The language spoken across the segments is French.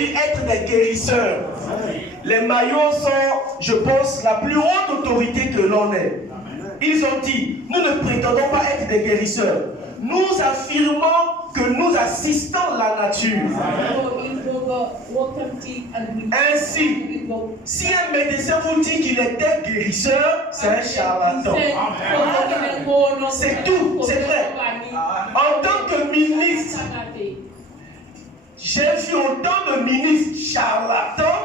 être des guérisseurs. Les maillots sont, je pense, la plus haute autorité que l'on ait. Ils ont dit, nous ne prétendons pas être des guérisseurs. Nous affirmons que nous assistons la nature. Ainsi, si un médecin vous dit qu'il était guérisseur, c'est un charlatan. C'est tout, c'est vrai. En tant que ministre, j'ai vu autant de ministres charlatans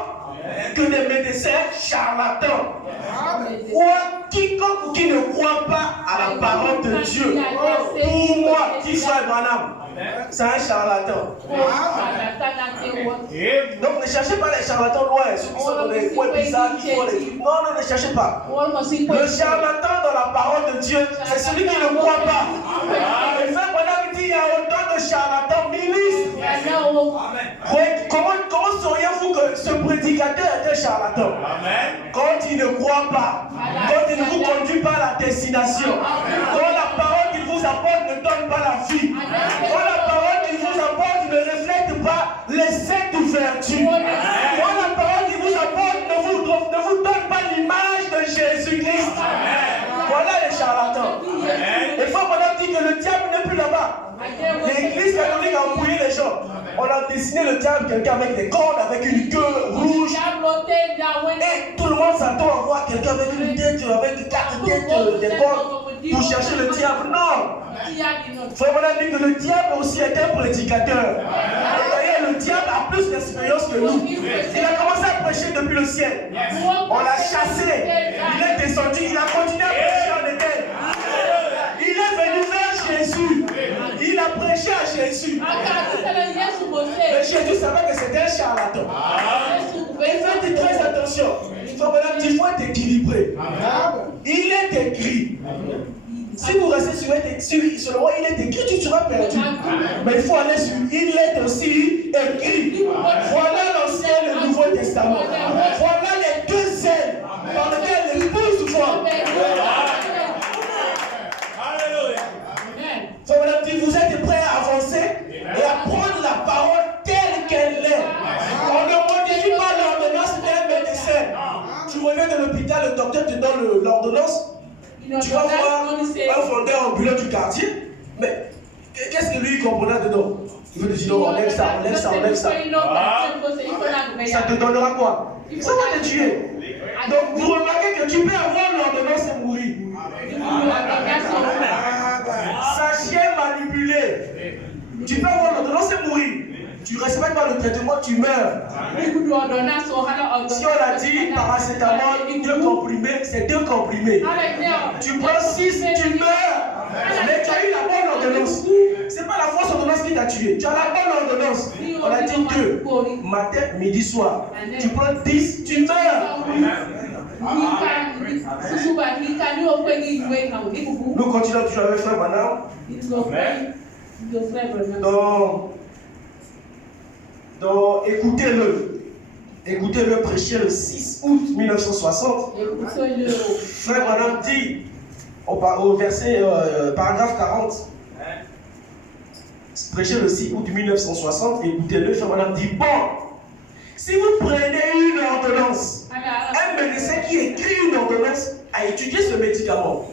que des médecins charlatans. Ou quiconque qui ne croit pas à la parole de Dieu, pour moi, qui soit Branham, c'est un charlatan. Donc ne cherchez pas les charlatans loin, ceux qui sont dans les coins bizarres, qui font les trucs. Non, ne cherchez pas. Le charlatan dans la parole de Dieu, c'est celui qui ne croit pas. Le frère Branham dit il y a autant de charlatans ministres. Comment sauriez-vous que ce prédicateur est un charlatan? Quand il ne croit pas, quand il ne vous conduit pas à la destination, quand la parole qu'il vous apporte ne donne pas la vie, quand la parole qu'il vous apporte ne reflète pas les sept vertus, quand la parole qu'il vous apporte ne vous donne pas l'image de Jésus-Christ. Voilà les charlatans. Et faut qu'on a dit que le diable n'est plus là-bas. L'église catholique a embrouillé les gens. On a dessiné le diable, quelqu'un avec des cornes, avec une queue rouge. Et tout le monde s'attend à voir quelqu'un avec une tête, avec 4 têtes, des cornes, pour chercher le diable. Non! Frère, on a dit que le diable aussi est un prédicateur. D'ailleurs, le diable a plus d'expérience que nous. Il a commencé à prêcher depuis le ciel. On l'a chassé. Il est descendu. Il a continué à prêcher en éternel. Il est venu vers Jésus. Il a prêché à Jésus. Mais Jésus savait que c'était un charlatan. Mais faites très attention. Il faut être équilibré. Il est écrit. Si vous restez sur le mot il est écrit, tu seras perdu. Mais il faut aller sur il est aussi écrit. Voilà l'Ancien et le Nouveau Testament. Voilà les deux ailes par lesquelles l'épouse voit. Vous êtes prêts à avancer et à prendre la parole telle qu'elle est. On ne modifie pas l'ordonnance d'un médecin. Tu reviens de l'hôpital, le docteur te donne l'ordonnance. Tu vas voir un vendeur ambulant du quartier. Mais qu'est-ce que lui comprenait dedans? Il veut te dire, enlève ça, enlève ça, enlève ça. Ça te donnera quoi? Ça va te tuer. Donc vous remarquez que tu peux avoir l'ordonnance et mourir. Sachez manipuler. Tu peux avoir l'ordonnance et mourir. Tu ne respectes pas le traitement, tu meurs. Si on a dit paracétamol, 2 comprimés, c'est 2 comprimés. Tu prends 6, tu meurs. Mais tu as eu la bonne ordonnance. Ce n'est pas la fausse ordonnance qui t'a tué. Tu as la bonne ordonnance. On a dit 2. Matin, midi, soir. Tu prends 10, tu meurs. Nous continuons toujours avec Frère Branham. Donc, écoutez-le prêcher le 6 août 1960. Frère Branham dit au verset, paragraphe 40, prêcher le 6 août 1960, écoutez-le, Frère Branham dit, bon, si vous prenez une ordonnance, un médecin qui écrit une ordonnance a étudié ce médicament.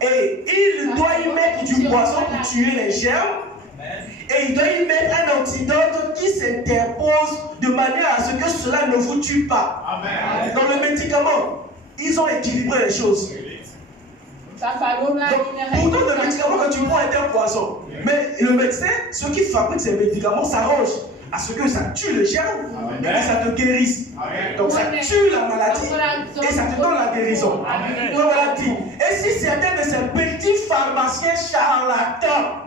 Et il doit y mettre du poison pour tuer les germes. Et il doit y mettre un antidote qui s'interpose de manière à ce que cela ne vous tue pas. Amen. Dans le médicament, ils ont équilibré les choses. Donc, pourtant, le médicament que tu prends est un poison. Mais le médecin, ceux qui fabriquent ces médicaments, s'arrangent à ce que ça tue le germe et que ça te guérisse. Donc ça tue la maladie et ça te donne la guérison. Voilà dit. Et si certains de ces petits pharmaciens charlatans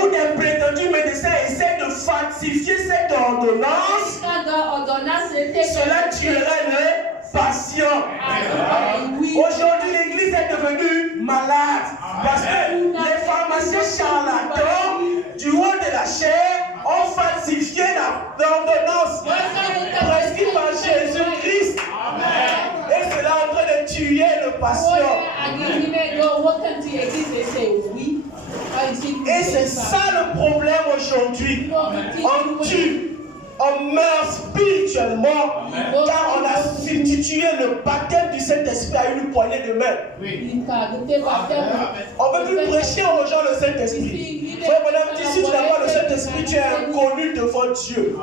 ou des prétendus médecins essaient de falsifier cette ordonnance, cela tuerait le patient. Aujourd'hui, l'église est devenue malade parce que les pharmaciens charlatans du haut de la chair ont falsifié l'ordonnance prescrite par Jésus-Christ. Et cela est en train de tuer le patient. Et c'est ça le problème aujourd'hui. On tue, on meurt spirituellement car on a substitué le baptême du Saint-Esprit à une poignée de main. On ne veut plus prêcher aux gens le Saint-Esprit. Frère, madame, si tu n'as pas le Saint-Esprit, tu es inconnu devant Dieu.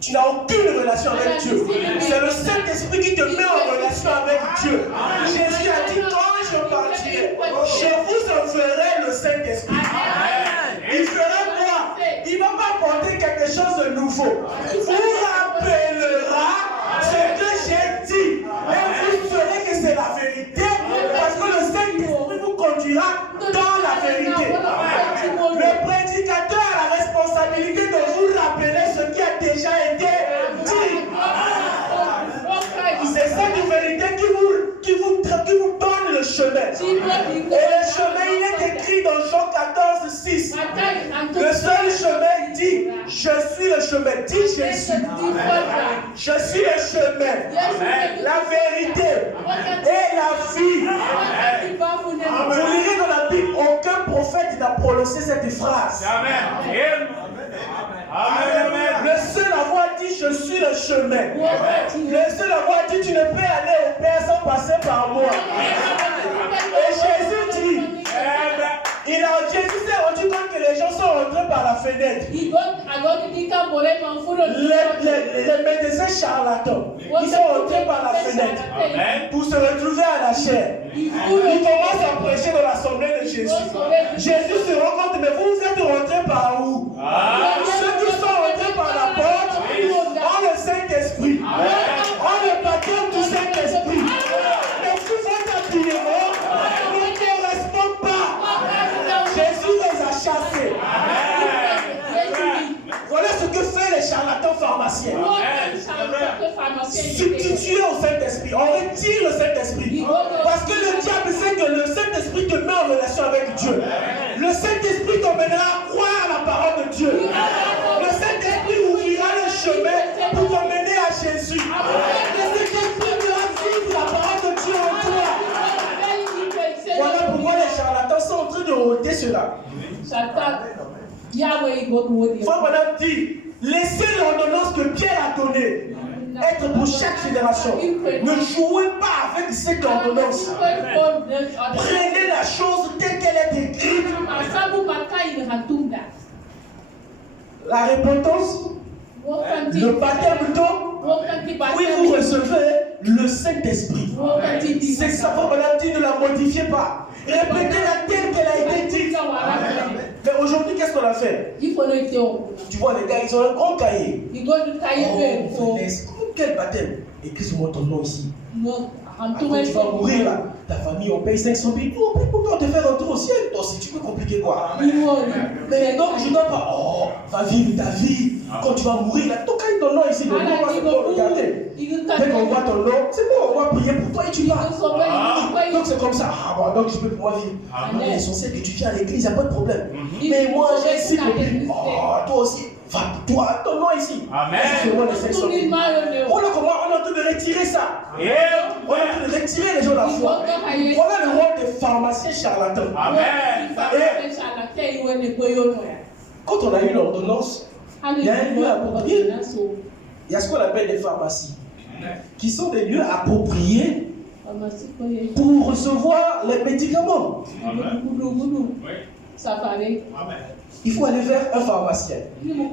Tu n'as aucune relation avec Dieu. C'est le Saint-Esprit qui te met en relation avec Dieu. Jésus a dit, quand je partirai, je vous enverrai le Saint-Esprit. Il fera quoi? Il ne va pas apporter quelque chose de nouveau. Il vous rappellera ce que j'ai dit. Et vous saurez que c'est la vérité. Parce que le Saint-Esprit vous conduira dans la vérité. Le prédicateur a la responsabilité de vous rappeler ce qui a déjà été dit. C'est cette vérité qui vous donne le chemin. Et le chemin, il est écrit dans Jean 14, 6. Le seul chemin dit, je suis le chemin. Dit Jésus. Je suis le chemin, la vérité et la vie. Vous lirez dans la Bible, aucun prophète n'a prononcé cette phrase. Amen. Le seul à avoir dit je suis le chemin. Le seul à avoir dit tu ne peux aller au Père sans passer par moi. Et Jésus dit, Jésus s'est rendu compte que les gens sont rentrés par la fenêtre. Les médecins charlatans, ils sont rentrés par la fenêtre pour se retrouver à la chair. Ils commencent à prêcher dans l'assemblée de Jésus. Jésus se rend compte, mais vous êtes rentrés par où? Ceux qui sont rentrés par la porte ont le Saint-Esprit. Ont le baptême du Saint-Esprit. Mais si votre habillement ne correspond pas, Jésus les a chassés. Voilà ce que fait les charlatans pharmaciens. Substituer au Saint-Esprit. On retire le Saint-Esprit. Parce que le diable sait que le Saint-Esprit te met en relation avec Dieu. Le Saint-Esprit t'emmènera à croire à la parole de Dieu. Le Saint-Esprit ouvrira le chemin pour t'emmener à Jésus. Le Saint-Esprit fera vivre la parole de Dieu en toi. Voilà pourquoi les charlatans sont en train de ôter cela. Frère, madame dit, laissez l'ordonnance que Pierre a donnée être pour chaque génération. Ne jouez pas avec cette ordonnance. Prenez la chose telle qu'elle est écrite. La repentance, le baptême d'eau, oui, vous recevez le Saint-Esprit. C'est ça, frère, madame dit, ne la modifiez pas. Répétez-la telle qu'elle a été dite. Mais aujourd'hui, qu'est-ce qu'on a fait? Tu vois, les gars, ils ont un grand cahier. Oh, quel baptême? Écris sur moi ton nom ici. Après, tu vas mourir là. Ta famille, on paye 500 000. On paye pour toi te faire rentrer au ciel. Toi aussi, tu peux compliquer quoi? Mais donc, je ne dois pas. Oh, va vivre ta vie. Quand tu vas mourir là, ton cahier, ton nom ici. Le nom, c'est pour regarder. Dès qu'on voit ton nom, c'est bon, on va prier pour toi et tu vas. Donc, c'est comme ça. Ah, bon, donc je peux pouvoir vivre. Mais l'essentiel que tu viens à l'église, il n'y a pas de problème. Mais moi, j'ai ici le but. Oh, toi aussi. Va, toi, ton nom ici. Amen. Voilà comment on est en train de retirer ça. On est en train de retirer les gens de la foi. Voilà le rôle des pharmaciens charlatans. Amen. Quand on a eu l'ordonnance, il y a un lieu approprié. Il y a ce qu'on appelle des pharmacies, qui sont des lieux appropriés pour recevoir les médicaments. Amen. Il faut aller vers un pharmacien. Vous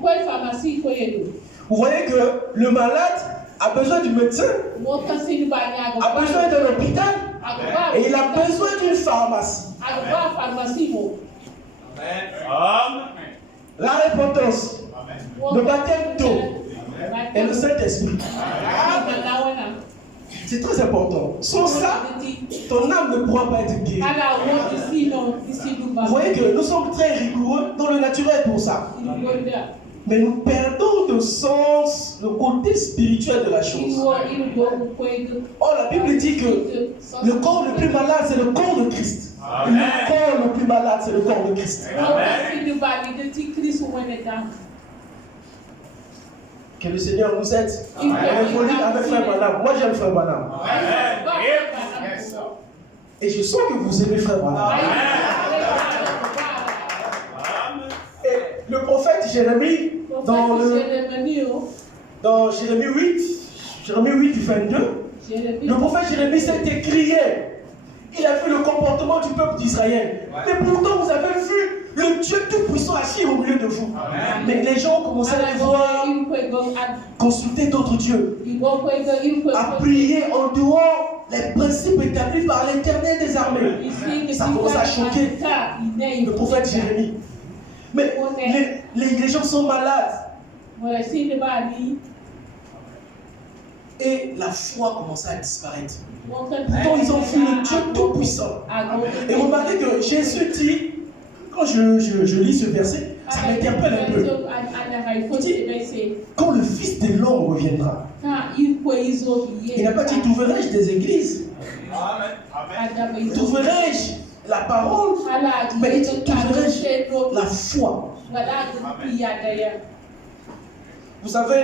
voyez que le malade a besoin du médecin, a besoin d'un hôpital, et il a besoin d'une pharmacie. La repentance, le baptême d'eau et le Saint-Esprit. C'est très important. Sans ça, ton âme ne pourra pas être guérie. Vous voyez que nous sommes très rigoureux dans le naturel pour ça. Mais nous perdons de sens le côté spirituel de la chose. Or, la Bible dit que le corps le plus malade, c'est le corps de Christ. Amen. Le corps le plus malade, c'est le corps de Christ. Amen. Que le Seigneur nous aide. On évolue avec Frère Branham. Moi, j'aime Frère Branham. Et je sens que vous aimez Frère Branham. le prophète Jérémie, dans Jérémie 8, Jérémie 8 du 22, le prophète Jérémie s'est écrié. Il a vu le comportement du peuple d'Israël. Mais pourtant, vous avez vu le Dieu Tout-Puissant assis au milieu de vous. Mais les gens ont commencé à les voir consulter d'autres dieux, à prier en dehors les principes établis par l'Éternel des armées. Ça commence à choquer le prophète Jérémie. Mais les gens sont malades. Et la foi commençait à disparaître. Pourtant, ils ont vu le Dieu Tout-Puissant. Et remarquez que Jésus dit, quand je lis ce verset, ça m'interpelle un peu. Il dit, quand le Fils de l'homme reviendra, il n'a pas dit, trouverai-je des églises? Trouverai-je la parole? Mais il dit, trouverai-je la foi? Vous savez,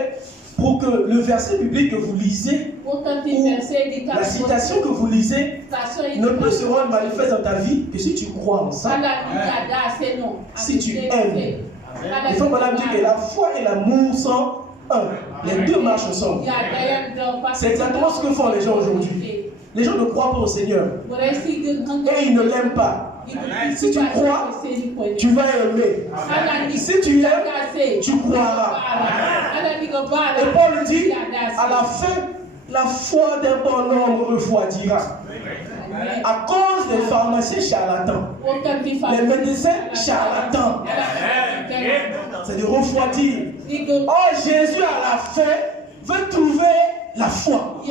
pour que le verset biblique que vous lisez, ou la citation que vous lisez, ne peut se rendre manifeste dans ta vie que si tu crois en ça, si tu aimes. Il faut madame dire que la foi et l'amour sont un. Les deux marchent ensemble. C'est exactement ce que font les gens aujourd'hui. Les gens ne croient pas au Seigneur. Et ils ne l'aiment pas. Si tu crois, tu vas aimer. Si tu aimes, tu croiras. Et Paul dit, à la fin, la foi d'un bon nombre refroidira. À cause des pharmaciens charlatans, les médecins charlatans, c'est de refroidir. Oh, Jésus à la fin veut trouver la foi.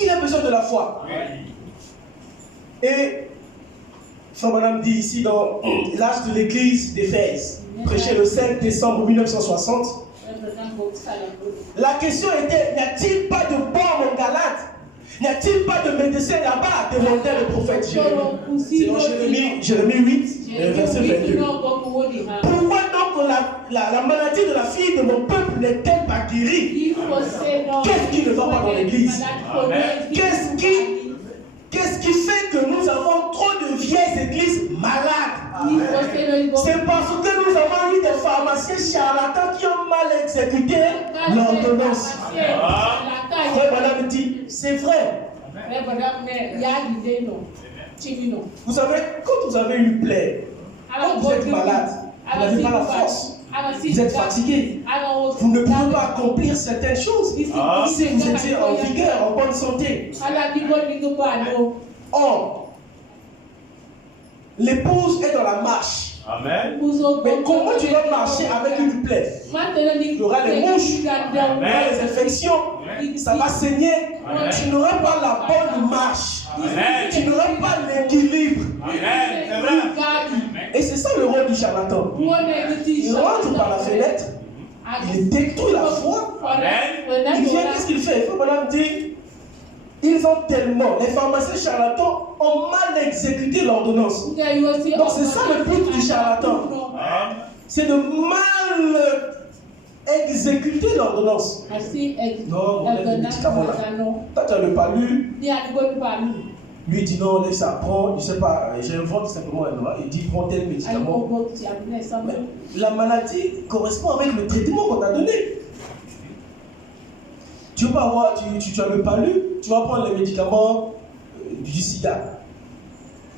Il a besoin de la foi. Et Frère Madame dit ici dans l'âge de l'église d'Éphèse, prêché le 5 décembre 1960, la question était, n'y a-t-il pas de bornes en Galate? N'y a-t-il pas de médecin là-bas? Demandait le prophète Jérémie. C'est dans Jérémie 8, verset 22. Pourquoi donc la maladie de la fille de mon peuple n'est-elle pas guérie? Qu'est-ce qui ne va pas dans l'église? Qu'est-ce qui fait que nous avons trop de vieilles églises malades? C'est parce que nous avons eu des pharmaciens charlatans qui ont mal exécuté l'ordonnance. Frère Madame dit, c'est vrai. Vous savez, quand vous avez une plaie, quand vous êtes malade, vous n'avez pas la force. Vous êtes fatigué. Vous ne pouvez pas accomplir certaines choses. Si vous étiez en vigueur, en bonne santé. Or, l'épouse est dans la marche. Amen. Mais comment tu vas marcher avec une plaie? Il y aura les mouches, il y aura les infections, ça va saigner. Tu n'auras pas la bonne marche. Tu n'auras pas l'équilibre. Et c'est ça le rôle du charlatan. Il rentre par la fenêtre, il détruit la foi. Il vient, qu'est-ce qu'il fait? Il faut madame dire, ils ont tellement, les pharmaciens charlatans ont mal exécuté l'ordonnance. Donc c'est ça le but du charlatan. C'est de mal exécuter l'ordonnance. Non, on lève le médicament là. Toi tu n'as pas lu. Lui dit non, laisse ça, prends, je ne sais pas, j'invente simplement un nom. Il dit prends tel médicament. Mais la maladie correspond avec le traitement qu'on t'a donné. Tu vas avoir, tu n'as pas lu, tu vas prendre les médicaments du sida.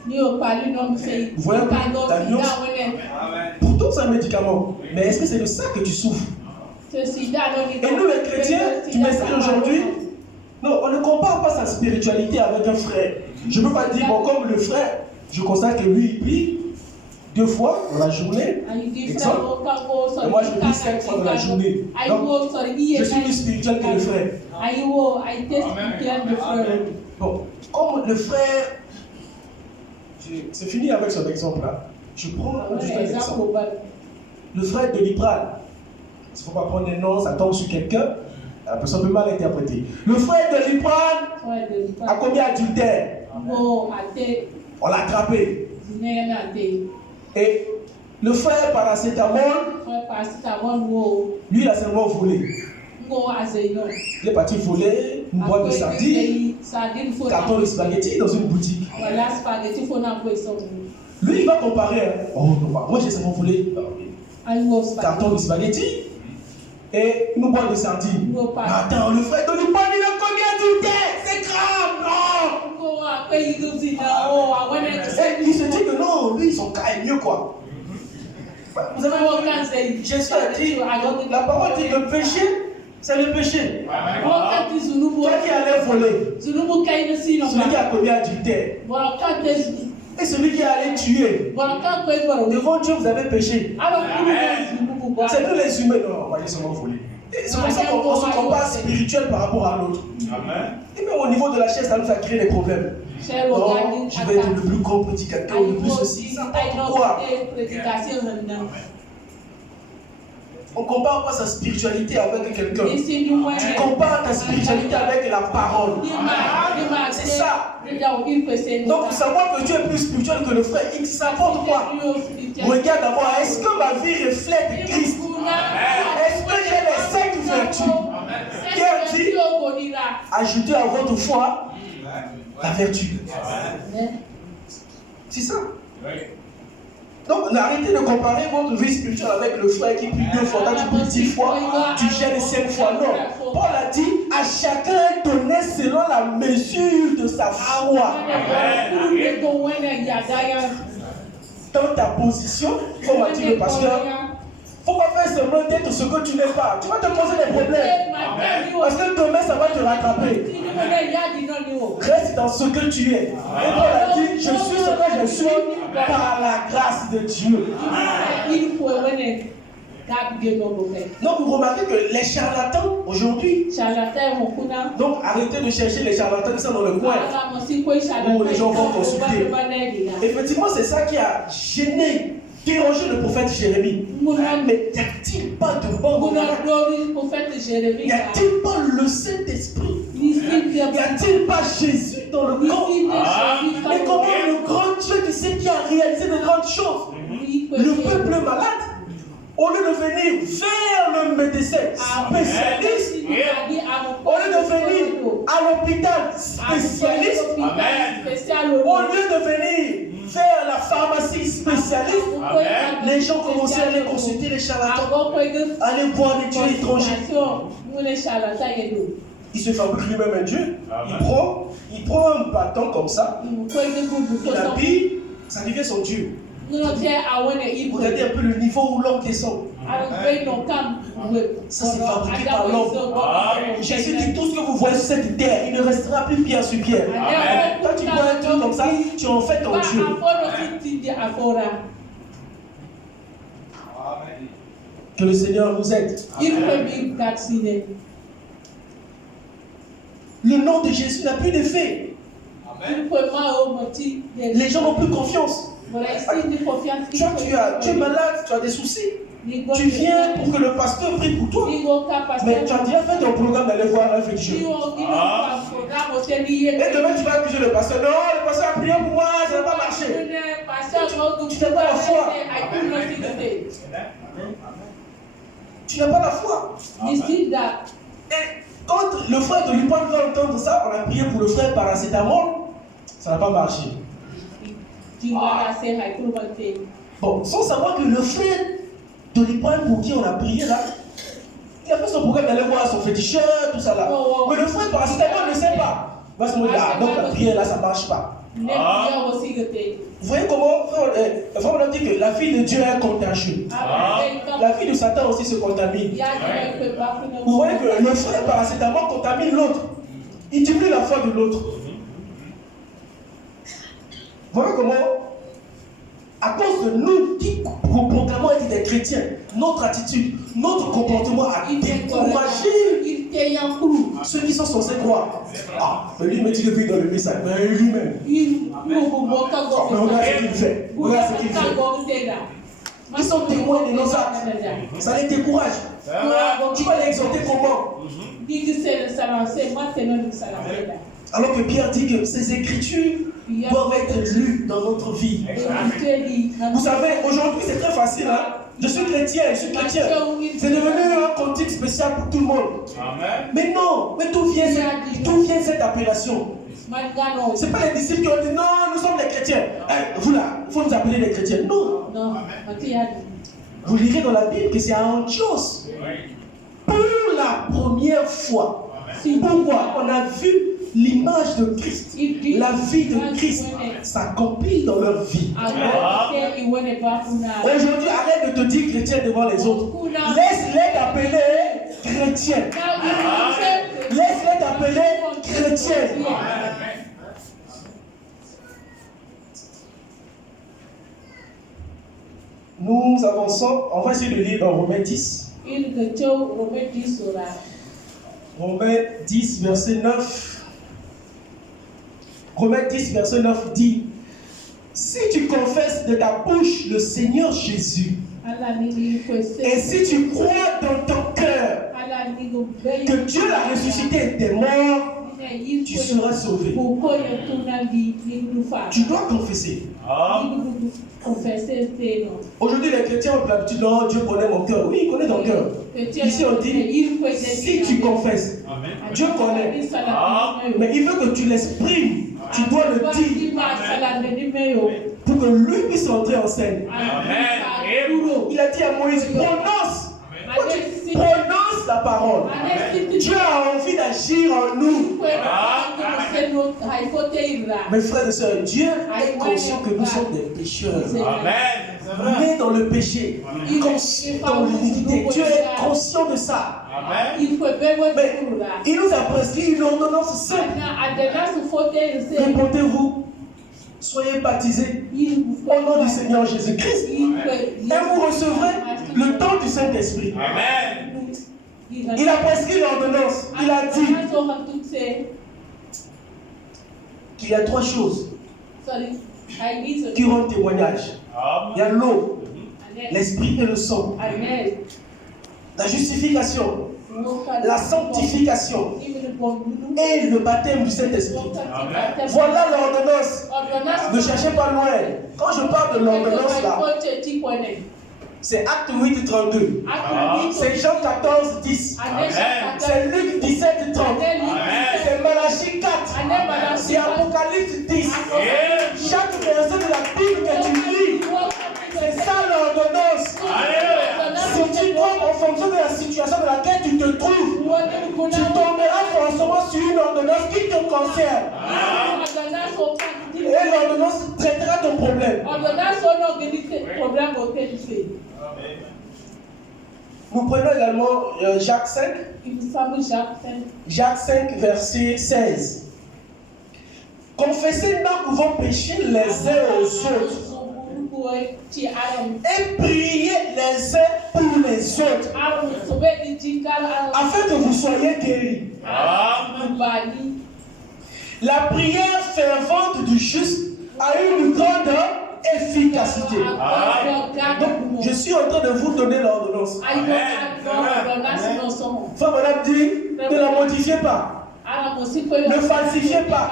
Vous voyez la nuance? Pourtant c'est un médicament. Mais est-ce que c'est de ça que tu souffres? Et nous les chrétiens, tu message aujourd'hui, non, on ne compare pas sa spiritualité avec un frère. Je ne peux pas dire, bon, comme le frère, je constate que lui, il prie 2 fois dans la journée. Exemple. Et moi, je prie 5 fois dans la journée. Donc, je suis plus spirituel que le frère. Bon, comme le frère, c'est fini avec son exemple-là. Je prends juste un exemple. Le frère de Doliprane. Il ne faut pas prendre des noms, ça tombe sur quelqu'un. La personne peut mal interpréter. Le frère de Doliprane a commis adultère. On l'a attrapé. Et le frère paracétamol, lui il a seulement volé. Il est parti voler une boîte de sardines, carton de spaghetti dans une boutique. Lui, il va comparer. Hein. Oh, non, moi, j'ai seulement volé carton de spaghetti et nous boire de sardines. Attends, le frère de l'Upan, il a combien du thé? C'est grave, non! Et il se dit que non, lui, son cas est mieux, quoi. Vous avez Jésus a dit, la parole dit que le péché, c'est le péché. Toi qui allais voler, celui qui a commis adultère, et celui qui allait tuer. Devant Dieu, vous avez péché. C'est nous les humains. Non, on va seulement voler. C'est pour ça qu'on se compare spirituel par rapport à l'autre. Et même au niveau de la chaise, ça nous a créé des problèmes. Non, je vais être le plus grand prédicateur, le plus ceci. Pourquoi? On compare pas sa spiritualité avec quelqu'un. Tu compares ta spiritualité avec la parole. C'est ça. Donc, savoir que tu es plus spirituel que le frère X, ça apporte quoi? Regarde d'abord, est-ce que ma vie reflète Christ? Est-ce que j'ai les 5 vertus? Qui dit, ajoutez à votre foi la vertu. C'est ça. Donc, arrêtez de comparer votre vie spirituelle avec le frère qui prie 2 fois, tu pries 10 fois, tu gênes 5 fois. Non. Paul a dit, à chacun donné selon la mesure de sa foi. Dans ta position, comme a dit le pasteur, il ne faut pas faire semblant d'être ce que tu n'es pas. Tu vas te poser des problèmes. Parce que demain, ça va te rattraper. Reste dans ce que tu es. Et Paul a dit, je suis ce que je suis par la grâce de Dieu. Donc vous remarquez que les charlatans aujourd'hui, donc arrêtez de chercher les charlatans qui sont dans le coin où les gens vont consulter. Effectivement, c'est ça qui a gêné, dérangé le prophète Jérémie. Mais n'y a-t-il pas de bon? N'y a-t-il pas le Saint-Esprit? N'y a-t-il pas Jésus dans le corps? Mais comment le grand Dieu, tu sais, qui a réalisé de grandes choses, le peuple malade, au lieu de venir vers le médecin spécialiste, au lieu de venir à l'hôpital spécialiste, au lieu de venir vers la pharmacie spécialiste, les gens commençaient à aller consulter les charlatans, aller voir les dieux étrangers. Il se fabrique lui-même un dieu, il prend un bâton comme ça, il habille, ça devient son dieu. Regardez un peu le niveau où l'homme descend. Ça c'est fabriqué par l'homme. Jésus dit, tout ce que vous voyez sur cette terre, il ne restera plus pierre sur pierre. Quand tu vois un truc comme ça, tu en fais ton Dieu. Que le Seigneur nous aide. Le nom de Jésus n'a plus d'effet. Les gens n'ont plus confiance. Tu es malade, tu as des soucis. Tu viens pour que le pasteur prie pour toi. Mais tu as déjà fait ton programme d'aller voir un féticheur. Et demain tu vas accuser le pasteur. Non, le pasteur a prié pour moi, ça n'a pas marché. Tu n'as pas la foi. Tu n'as pas la foi. Et quand le frère de l'Upan va entendre ça, on a prié pour le frère paracétamol, ça n'a pas marché. Bon, sans savoir que le frère de l'Upan pour qui on a prié là, il a fait son programme d'aller voir son féticheur, tout ça là. Mais le frère paracétamol ne sait pas. Il va se dire, donc la prière là, ça ne marche pas. Vous voyez comment la femme dit que la fille de Dieu est contagieuse. La fille de Satan aussi se contamine. Vous voyez que le frère paracétamol contamine l'autre. Il diminue la foi de l'autre. Vous voyez comment, à cause de nous qui proclamons être des chrétiens, notre attitude, notre comportement a découragé ceux qui sont censés croire. Ah, lui me dit de vivre dans le message, mais lui-même. Mais regarde ce qu'il fait. Regarde ce qu'il fait. Ils sont témoins de nos actes. Ça les décourage. Tu vas les exhorter comment? Alors que Pierre dit que ces écritures doivent être lues dans notre vie. Vous savez, aujourd'hui c'est très facile. Hein? Je suis chrétien. C'est devenu un contexte spécial pour tout le monde. Mais non, mais d'où vient cette appellation? Ce n'est pas les disciples qui ont dit non, nous sommes des chrétiens. Vous là, il faut nous appeler des chrétiens. Non. Vous lirez dans la Bible que c'est à Antioche. Pour la première fois. Pourquoi? On a vu l'image de Christ, la vie de Christ s'accomplit dans leur vie. Aujourd'hui, arrête de te dire chrétien devant les autres. Laisse-les t'appeler chrétien. Laisse-les t'appeler chrétien. Nous avançons, on va essayer de lire dans Romains 10. Romains 10, verset 9. Romains 10, verset 9 dit: si tu confesses de ta bouche le Seigneur Jésus, et si tu crois dans ton cœur que Dieu l'a ressuscité des morts, tu seras sauvé. Tu dois confesser. Aujourd'hui, les chrétiens ont l'habitude, non, Dieu connaît mon cœur. Oui, il connaît ton cœur. Ici, on dit, si tu confesses, Dieu connaît. Mais il veut que tu l'exprimes. Tu dois le dire pour que lui puisse entrer en scène. Il a dit à Moïse, prononce la parole. Dieu a envie d'agir en nous. Mes frères et sœurs, Dieu est conscient que nous sommes des pécheurs. Nés dans le péché, conscient dans l'iniquité. Dieu est conscient de ça. Mais il nous a prescrit une ordonnance simple. Répondez-vous, soyez baptisés au nom du Seigneur Jésus-Christ et vous recevrez le don du Saint-Esprit. Il a prescrit l'ordonnance. Il a dit qu'il y a trois choses qui rendent témoignage. Il y a l'eau, l'esprit et le sang. La justification, la sanctification et le baptême du Saint-Esprit. Voilà l'ordonnance. Ne cherchez pas loin. Quand je parle de l'ordonnance là, c'est Acte 8, 32. C'est Jean 14, 10. C'est Luc 17, 30. C'est Malachie 4. C'est Apocalypse 10. Chaque verset de la Bible que tu lis, c'est ça l'ordonnance. Si tu tombes en fonction de la situation dans laquelle tu te trouves, tu tomberas forcément sur une ordonnance qui te concerne. Et l'ordonnance traitera ton problème. Nous prenons également Jacques 5. Jacques 5, verset 16. Confessez nos pouvons pécher les uns aux autres. Et priez les uns pour les autres. Afin que vous soyez guéris. La prière fervente du juste a une grande efficacité. Donc, je suis en train de vous donner l'ordonnance. Frère madame dit, ne la modifiez pas. Ne falsifiez pas.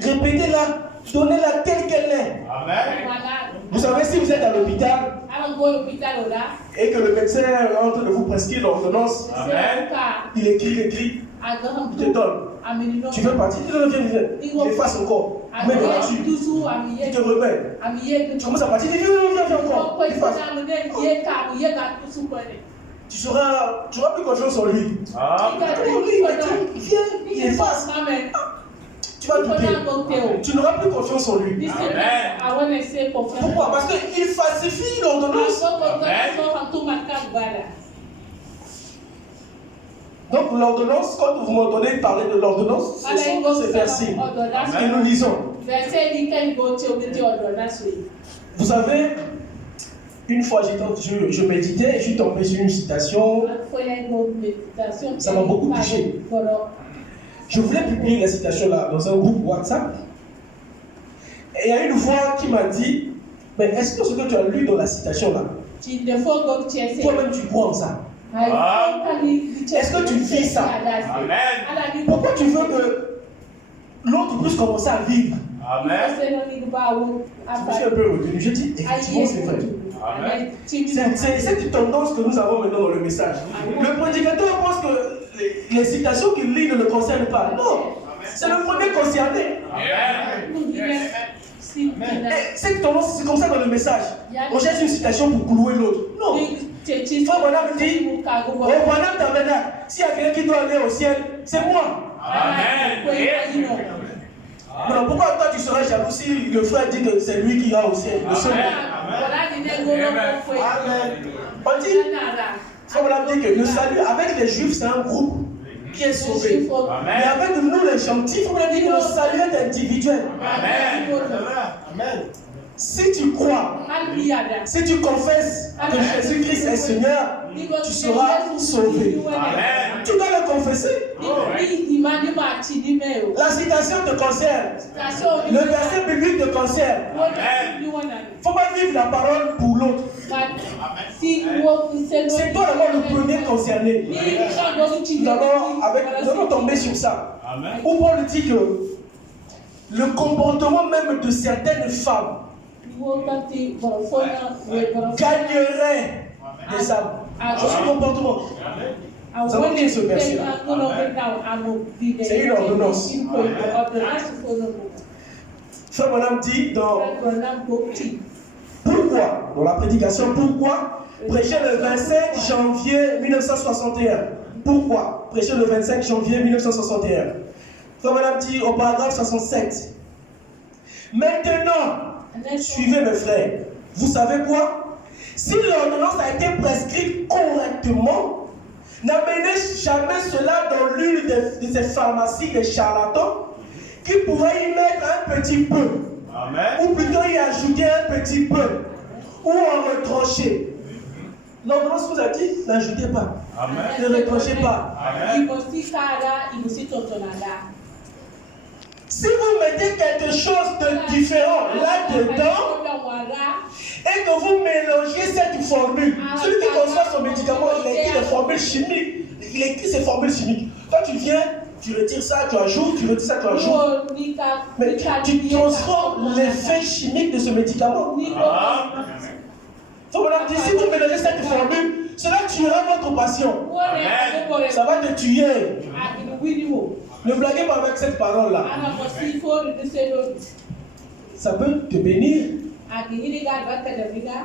Répétez-la, donnez-la telle qu'elle est. Vous savez, si vous êtes à l'hôpital et que le médecin est en train de vous prescrire l'ordonnance, il écrit, il te donne. Tu veux partir, viens, efface encore. Mets dessus. Il te remet. Tu commences à partir, viens encore. Efface. Tu n'auras plus confiance en lui. Viens, il efface. Tu vas douter. Tu n'auras plus confiance en lui. Pourquoi? Parce qu'il falsifie l'ordonnance. Donc l'ordonnance, quand vous m'entendez parler de l'ordonnance, ce sont ces versets que nous lisons. Vous savez, une fois je méditais et je suis tombé sur une citation. Ça m'a beaucoup touché. Je voulais publier la citation là dans un groupe WhatsApp. Et il y a une voix qui m'a dit, mais est-ce que ce que tu as lu dans la citation là, toi-même tu crois en ça? Est-ce que tu vis ça? Amen. Pourquoi tu veux que l'autre puisse commencer à vivre? Amen. Je suis un peu retenu. Je dis, effectivement, c'est vrai. Amen. C'est cette tendance que nous avons maintenant dans le message. Le prédicateur pense que les citations qu'il lit ne le concernent pas. Non, c'est le premier concerné. C'est comme ça dans le message. On cherche une citation pour clouer l'autre. Non. Frère Branham dit, au Branham Tabernacle, s'il y a quelqu'un qui doit aller au ciel, c'est moi. Amen. Non, pourquoi toi tu serais jaloux si le frère dit que c'est lui qui ira au ciel? Le seul. On dit, Frère Branham dit que le salut avec les juifs c'est un groupe qui est sauvé. Mais avec nous les gentils, Frère Branham dit que le salut est individuel. Amen. Si tu crois, si tu confesses que Jésus-Christ est Seigneur, tu seras sauvé. Amen. Tu dois le confesser. La citation te concerne. Le verset biblique te concerne. Il ne faut pas vivre la parole pour l'autre. C'est toi d'abord le premier concerné. Nous allons tomber sur ça. Où Paul dit que le comportement même de certaines femmes gagnerait les âmes. C'est son comportement. Nous allons lire ce verset-là. C'est une ordonnance. Frère Branham dit pourquoi, dans la prédication, pourquoi prêcher le 25 janvier 1961? Pourquoi prêcher le 25 janvier 1961? Frère Branham dit au paragraphe 67. Maintenant, suivez mes frères. Vous savez quoi? Si l'ordonnance a été prescrite correctement, n'amenez jamais cela dans l'une de ces pharmacies des charlatans qui pourraient y mettre un petit peu. Amen. Ou plutôt y ajouter un petit peu. Ou en retrancher. L'ordonnance vous a dit, n'ajoutez pas. Amen. Ne retranchez pas. Amen. Si vous mettez quelque chose de différent là-dedans et que vous mélangez cette formule, celui qui conçoit son médicament, il a écrit des formules chimiques. Il a écrit ces formules chimiques. Quand tu viens, tu retires ça, tu ajoutes, tu retires ça, tu ajoutes. Mais tu transformes l'effet chimique de ce médicament. Donc on dit, si vous mélangez cette formule, cela tuera votre patient. Ça va te tuer. Ne blaguez pas avec cette parole-là. Ça peut te bénir.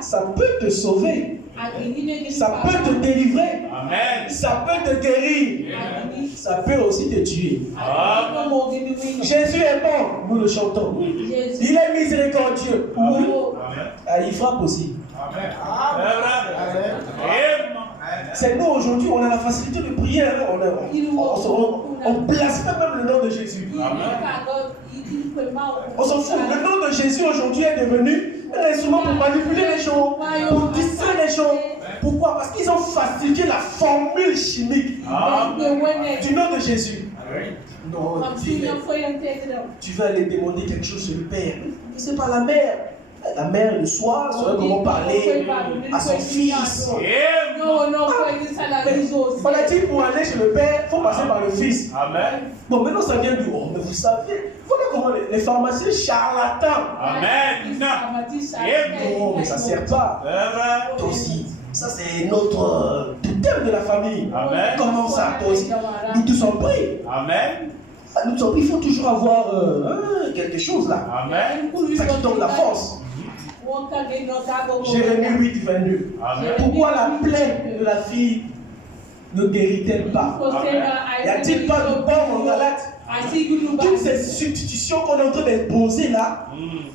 Ça peut te sauver. Ça peut te délivrer. Amen. Ça peut te guérir. Amen. Ça peut aussi te tuer. Amen. Jésus est bon, nous le chantons. Il est miséricordieux. Il frappe aussi. Amen. Amen. C'est nous aujourd'hui, on a la facilité de prier. On blasphème même le nom de Jésus. Amen. On s'en fout. Le nom de Jésus aujourd'hui est devenu un instrument pour manipuler les gens, pour distraire les gens. Pourquoi? Parce qu'ils ont falsifié la formule chimique du nom de Jésus. Non, tu veux aller demander quelque chose sur le Père. C'est pas la mère. La mère le soir saurait comment parler à son fils. On a dit pour aller chez le Père, il faut passer par le Fils. Amen. Bon, maintenant ça vient du haut, mais vous savez, voilà comment les pharmaciens charlatans. Amen. Non, mais ça ne sert pas. Toi aussi, ça c'est notre thème de la famille. Amen. Comment ça, toi aussi? Nous tous sommes pris. Amen. Nous sommes pris, il faut toujours avoir quelque chose là. Amen. Ça qui donne la force. Jérémie 8, 22. Amen. Pourquoi la plaie de la fille ne guérit-elle pas? Y a-t-il pas de bon en Galate? Toutes ces substitutions qu'on est en train d'imposer là,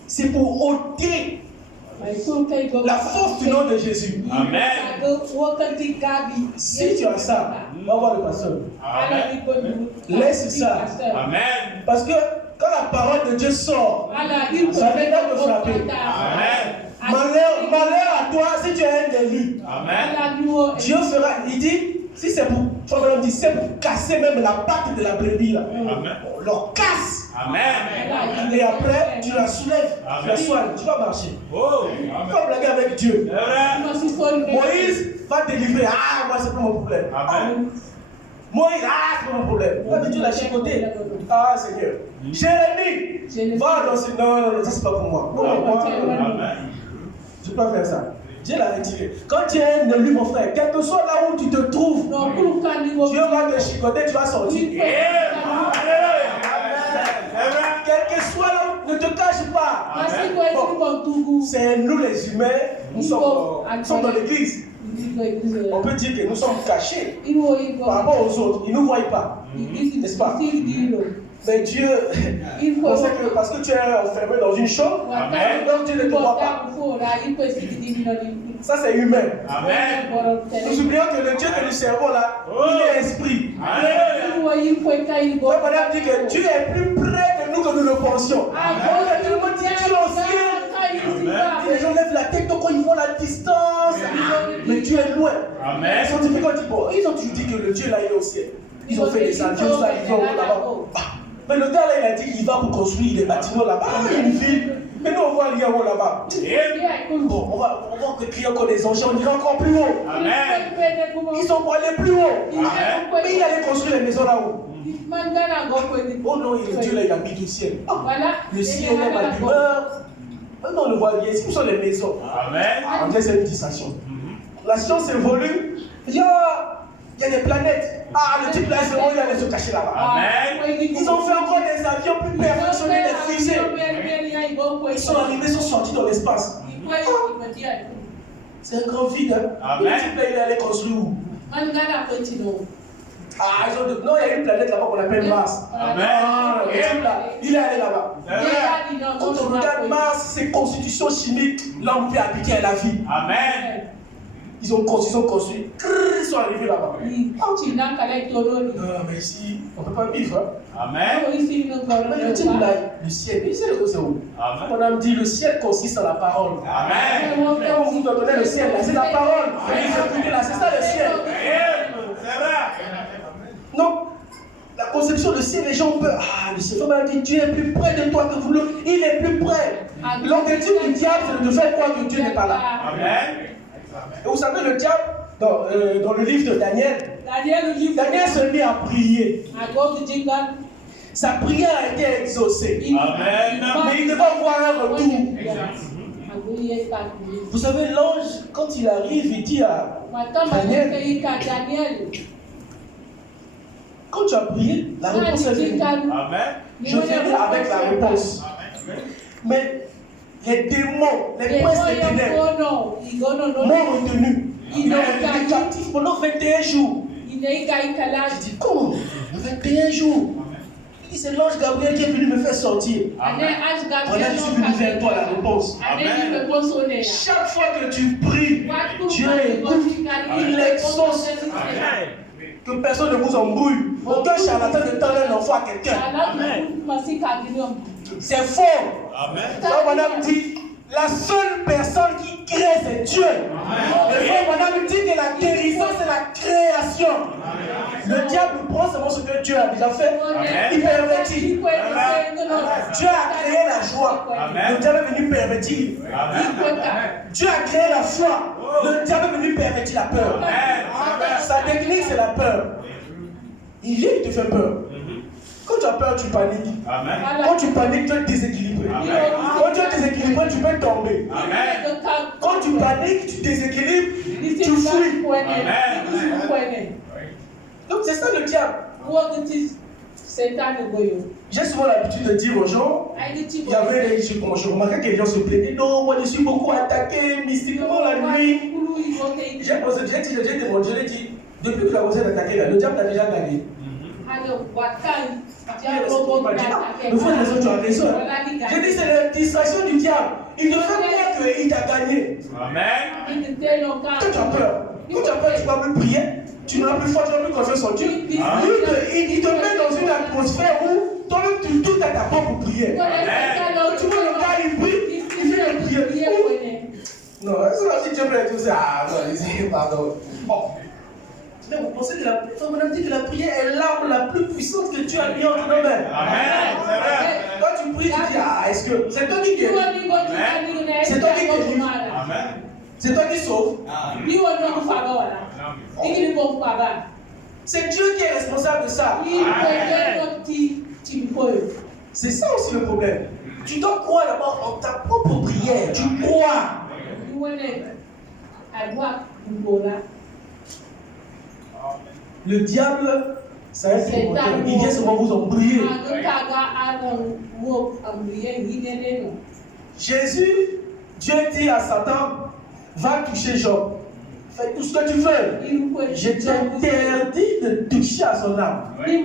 c'est pour ôter la force du nom de Jésus. Amen. Si tu as ça, va voir le pasteur. Amen. Laisse ça. Amen. Parce que quand la parole de Dieu sort, ça viendra te frapper. Amen. Malheur à toi si tu es un élu. Amen. Dieu fera, il dit, si c'est pour, c'est pour casser même la patte de la brebis là. Amen. On leur casse. Amen. Et après, tu la soulèves, tu la soignes, tu vas marcher. Oh. Tu vas blaguer avec Dieu. Amen. Moïse va te délivrer. Ah, moi c'est pas mon problème. Amen. Moïse, c'est pas mon problème. Là, Dieu l'a chicoté. Ah, Seigneur. Jérémie, va dans ce. Non, ça c'est pas pour moi. Non, moi, je ne peux pas faire ça. Dieu l'a retiré. Quand tu es un élu, mon frère, quel que soit là où tu te trouves, Dieu va te chicoter, tu vas sortir. Quel que soit là où, ne te cache pas. Bon, c'est nous les humains, nous sommes dans l'église. On peut dire que nous sommes cachés par rapport aux autres. Ils ne nous voient pas. N'est-ce pas? Mais Dieu, on sait que parce que tu es enfermé dans une chambre, donc Dieu ne te voit pas. Ça, c'est humain. Amen. Nous oublions que le Dieu que nous servons là, il est esprit. Madame dit que Dieu est plus près de nous que nous le pensions. Dieu au ciel. Les gens lèvent la tête, donc ils voient la distance. Mais Dieu est loin. Les scientifiques ont dit, bon, ils ont toujours dit que le Dieu là, il est au ciel. Ils ont fait des avions, ça, ils vont là-bas. Mais le gars là, il a dit qu'il va pour construire des bâtiments là-bas. Il y a une ville. Mais nous, on voit rien haut là-bas. Bon, on va créer encore des engins, on ira encore plus haut. Amen. Ils sont pour aller plus haut. Amen. Mais il allait construire les maisons là-haut. Oh non, le Dieu là, il habite au ciel. Oh, le ciel est ma demeure. Non, on le voit bien. Ce sont les maisons. Amen. On dit c'est une distraction. La science évolue. Il y a des planètes. Ah, le type là, c'est bon, il allait se cacher là-bas. Amen. Ils ont fait encore des avions plus perfectionnés, des fusées. Ils sont arrivés, ils sont sortis dans l'espace. C'est un grand vide. Hein? Amen. Le type là, il allait construire où? Ah, ils ont dit, non, il y a une planète là-bas qu'on appelle Mars. Amen. Ah, le type là, il est allé là-bas. Quand on regarde Mars, ses constitutions chimiques, l'homme peut habiter à la vie. Amen. Ils ont construit. Ils sont arrivés là-bas. Non, mais ici, on ne peut pas vivre. Hein? Amen. Mais le type là, le ciel, c'est où? On a dit le ciel consiste en la parole. Amen. Quand vous donnez le ciel, c'est la parole. C'est ça le ciel. C'est vrai. Non. La conception du ciel, les gens ont peur. Ah, le ciel, on m'a dit, Dieu est plus près de toi que vous le. Il est plus près. L'objectif du diable, c'est de faire croire que Dieu n'est pas là. Amen. Et vous savez, le diable, dans le livre de Daniel se mit à prier. Sa prière a été exaucée. Amen. Mais il devait voir un retour. Vous savez, l'ange, quand il arrive, il dit à Daniel, quand tu as prié, la réponse est venue. Amen. Je viendrai avec la réponse. Amen. Mais les démons, les princes des ténèbres m'ont retenu. Ils ont été captifs pendant 21 jours. Je dis, comment 21 jours? Il dit, c'est l'ange Gabriel qui est venu me faire sortir. Voilà, je suis venu vers toi, la réponse. Amen. Chaque fois que tu pries, Dieu écoute, il exauce. Que personne ne vous embrouille. Aucun charlatan ne donne un enfant à quelqu'un. C'est faux. Amen. Donc, madame dit, la seule personne qui crée, c'est Dieu. Et donc, madame dit que la guérison, c'est la création. Amen. Le diable prend seulement ce que Dieu a déjà fait. Amen. Il pervertit. Dieu a créé la joie. Amen. Le diable est venu pervertir. Amen. Dieu a créé la foi. Le diable est venu pervertir la peur. Amen. Sa technique, c'est la peur. Il vient, il te fait peur. Quand tu as peur, tu paniques. Amen. Quand tu paniques, tu es déséquilibré. Amen. Quand tu es déséquilibré, tu peux tomber. Amen. Quand tu paniques, tu déséquilibres, tu fuis. Amen. Donc c'est ça le diable. J'ai souvent l'habitude de dire aux gens, il y avait, je remarquais que les gens se plaignaient, non, moi je suis beaucoup attaqué mystiquement la nuit. J'ai dit, depuis que tu as commencé à attaquer, le diable t'a déjà gagné. Le frère des autres, tu as raison. J'ai dit, c'est la distraction du diable. Il ne fait pas qu'il t'a gagné. Amen. Quand tu as peur, tu ne vas plus prier. Tu n'as plus foi, tu n'as plus confiance en Dieu. Il te met dans une atmosphère où toi-même tu doutes à ta propre prière. Amen. Tu vois le gars, il prie, il fait une prière. Non, c'est là si Dieu peut tout ça. Ah non, pardon. Mais vous pensez que la dit que la prière est l'arme la plus puissante que Dieu a mis entre nos mains. Amen. C'est vrai. Quand tu pries, tu dis, ah, est-ce que c'est toi qui guéris? C'est toi qui guéris. Amen. C'est toi qui sauves. C'est Dieu qui est responsable de ça. C'est ça aussi le problème. Tu dois croire d'abord en ta propre prière. Tu crois. Le diable, c'est un promoteur. Il vient seulement vous embrouiller. Jésus, Dieu dit à Satan, va toucher Job. Fais tout ce que tu veux. Je t'interdis de toucher à son âme. Tu ne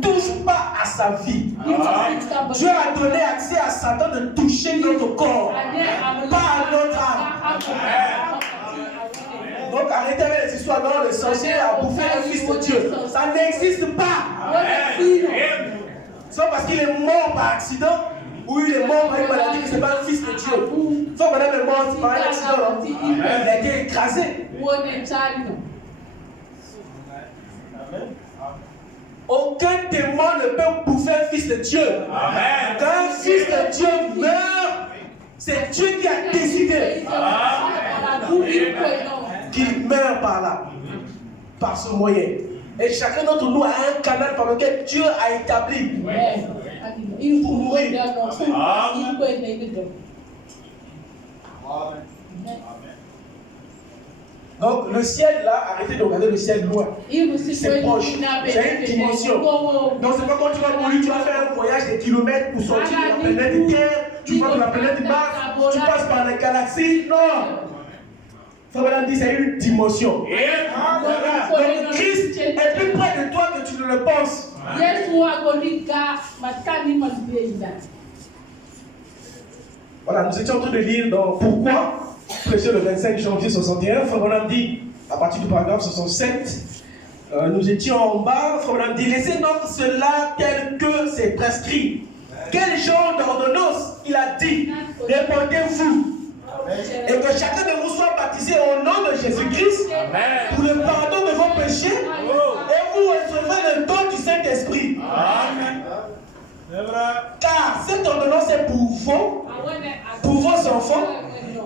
touches pas à sa vie. Dieu a donné accès à Satan de toucher notre corps, pas à notre âme. Donc arrêtez avec les histoires dont le sorcier a bouffé un fils de Dieu. Ça n'existe pas. Soit parce qu'il est mort par accident, ou il est mort par une maladie, que ce n'est pas un fils de Dieu. Soit madame est morte par un accident, il a été écrasé. Aucun démon ne peut bouffer un fils de Dieu. Quand un fils de Dieu meurt, c'est Dieu qui a décidé qu'il meurt par là, par ce moyen. Et chacun d'entre nous a un canal par lequel Dieu a établi pour mourir. Donc le ciel là, arrêtez de regarder le ciel loin. C'est proche, c'est une dimension. Donc c'est pas quand tu vas mourir, tu vas faire un voyage de kilomètres pour sortir de la planète Terre, tu vas de la planète Mars, tu passes par les galaxies. Non! Frère dit c'est une dimension. Donc Christ est plus près de toi que tu ne le penses. Voilà, nous étions en train de lire dans Pourquoi prêcher le 25 janvier 61. Frère dit, à partir du paragraphe 67, nous étions en bas. Frère dit, laissez donc cela tel que c'est prescrit. Quel genre d'ordonnance il a dit? Répondez-vous. Et que chacun de vous soit baptisé au nom de Jésus-Christ pour le pardon de vos péchés et vous recevrez le don du Saint-Esprit. Car cette ordonnance est pour vos enfants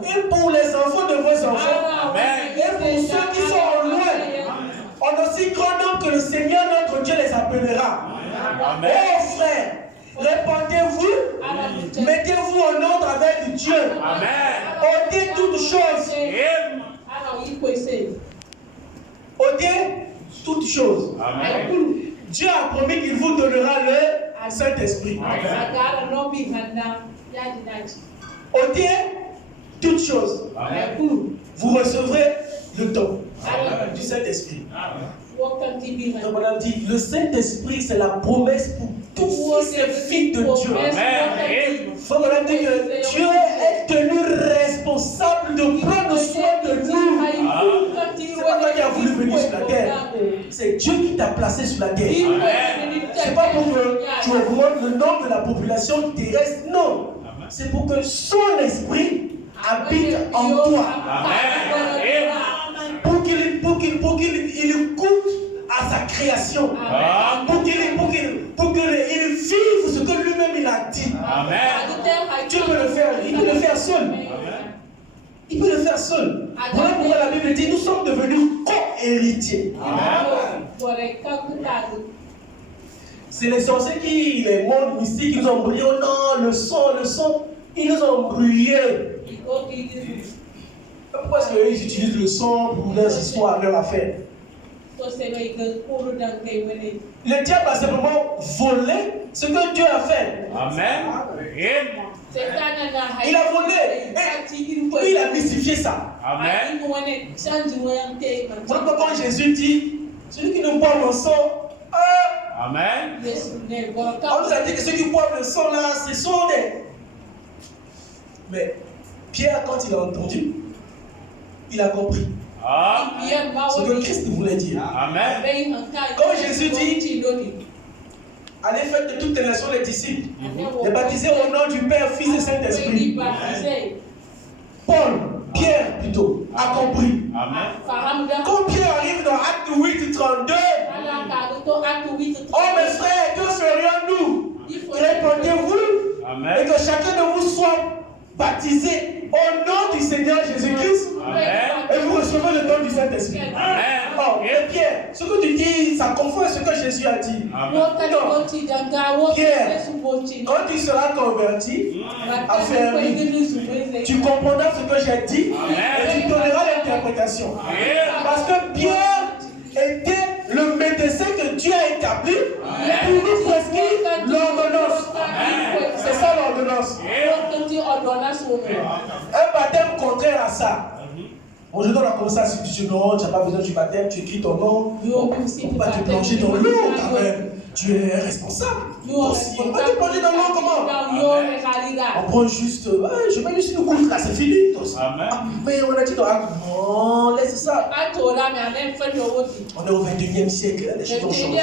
et pour les enfants de vos enfants et pour ceux qui sont loin, en aussi grand nombre que le Seigneur notre Dieu les appellera. Oh frères, répandez-vous, mettez-vous en ordre avec Dieu. Ôtez toutes choses. Ôtez toutes choses. Dieu a promis qu'il vous donnera le Saint-Esprit. Ôtez toutes choses. Vous recevrez le don du Saint-Esprit. Donc on a dit, le Saint-Esprit c'est la promesse pour tous ces fils de Dieu. Donc on a dit que Dieu est tenu responsable de prendre soin de nous. C'est pas toi qui as voulu venir sur la terre. C'est Dieu qui t'a placé sur la terre. C'est pas pour que tu augmentes le nombre de la population terrestre. Non. C'est pour que son esprit habite en toi. Pour qu'il écoute à sa création. Pour qu'il vive ce que lui-même il a dit. Dieu peut le faire. Il peut le faire seul. Il peut le faire seul. Voilà pourquoi la Bible dit nous sommes devenus co-héritiers. C'est les sorciers qui, les mondes mystiques, ils nous ont brûlé. Oh non, le son, ils nous ont brûlés. Pourquoi est-ce qu'ils utilisent le son pour leurs histoires, leurs affaires? Le diable a simplement volé ce que Dieu a fait. Amen. Il a volé. Et il a mystifié ça. Amen. Voilà quand Jésus dit, celui qui ne boit mon sang, amen. On nous a dit que ceux qui boivent le sang là, ce sont des... Mais Pierre, quand il a entendu, il a compris. Ce que Christ voulait dire. Amen. Comme Jésus dit, allez faire de toutes les nations les disciples, les baptiser au nom du Père, Fils et Saint-Esprit. Paul, Pierre plutôt, a compris. Amen. Quand Pierre arrive dans Acte 8, 32, oh mes frères, que ferions-nous? Répondez-vous et que chacun de vous soit baptisés au nom du Seigneur Jésus-Christ. Et vous recevez le don du Saint-Esprit. Oh, et Pierre, ce que tu dis, ça confond ce que Jésus a dit. Non. Pierre, quand tu seras converti, affermi, tu comprendras ce que j'ai dit et tu donneras l'interprétation. Parce que Pierre était le médecin que Dieu a établi pour nous prescrire l'ordonnance. C'est ça l'ordonnance. Un baptême contraire à ça. Aujourd'hui, on a commencé à se dire non, tu n'as pas besoin du baptême, tu écris ton nom. On ne peut pas te plonger dans l'eau quand même. Tu es responsable. Aussi, on ne peut pas te plonger dans l'eau comment? On prend juste, je vais juste une goutte là, c'est fini. Mais on a dit non, laisse ça. On est au 21e siècle, les choses ont changé.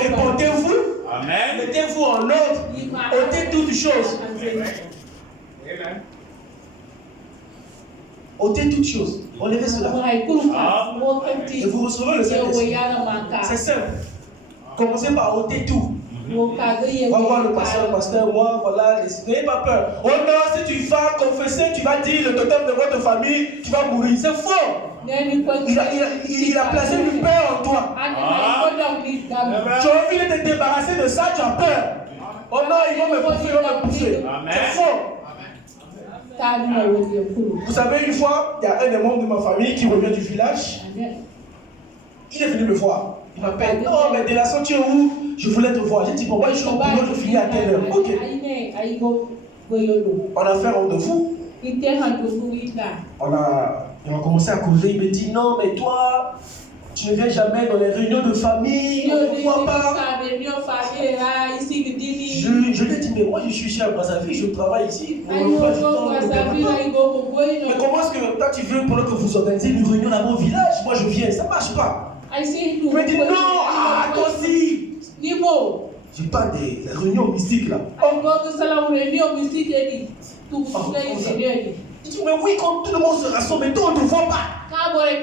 Répondez-vous, mettez-vous en ordre, ôtez toutes choses. Amen. ôtez toutes choses. Enlevez cela. Et vous recevez le Saint-Esprit. C'est simple. Commencez par ôter tout. On va voir le pasteur, moi, voilà, n'ayez pas peur. Oh non, si tu vas confesser, tu vas dire le totem de votre famille, tu vas mourir. C'est faux. Il a placé une peur en toi. Tu as envie de te débarrasser de ça, tu as peur. Oh non, ils vont me bouffer, ils vont me bouffer. C'est faux. Vous savez, une fois, il y a un des membres de ma famille qui revient du village. Il est venu me voir. Il m'appelle. Non, mais Délassant, tu es où? Je voulais te voir. J'ai dit, bon, moi, je suis au boulot, je finis à telle heure. Ok. On a fait un rendez-vous. On a commencé à causer. Il me dit, non, mais toi, tu ne viens jamais dans les réunions de famille. On ne voit pas. Je lui ai dit, mais moi, je suis ici à Brazzaville, je travaille ici. Mais comment est-ce que toi, tu veux, pendant que vous organisez une réunion là-bas au village, moi, je viens. Ça ne marche pas. Il me dit, non, toi aussi. Je parle des réunions mystiques là. Je dis, mais oui, quand tout le monde se rassemble, mais toi, on ne te voit pas.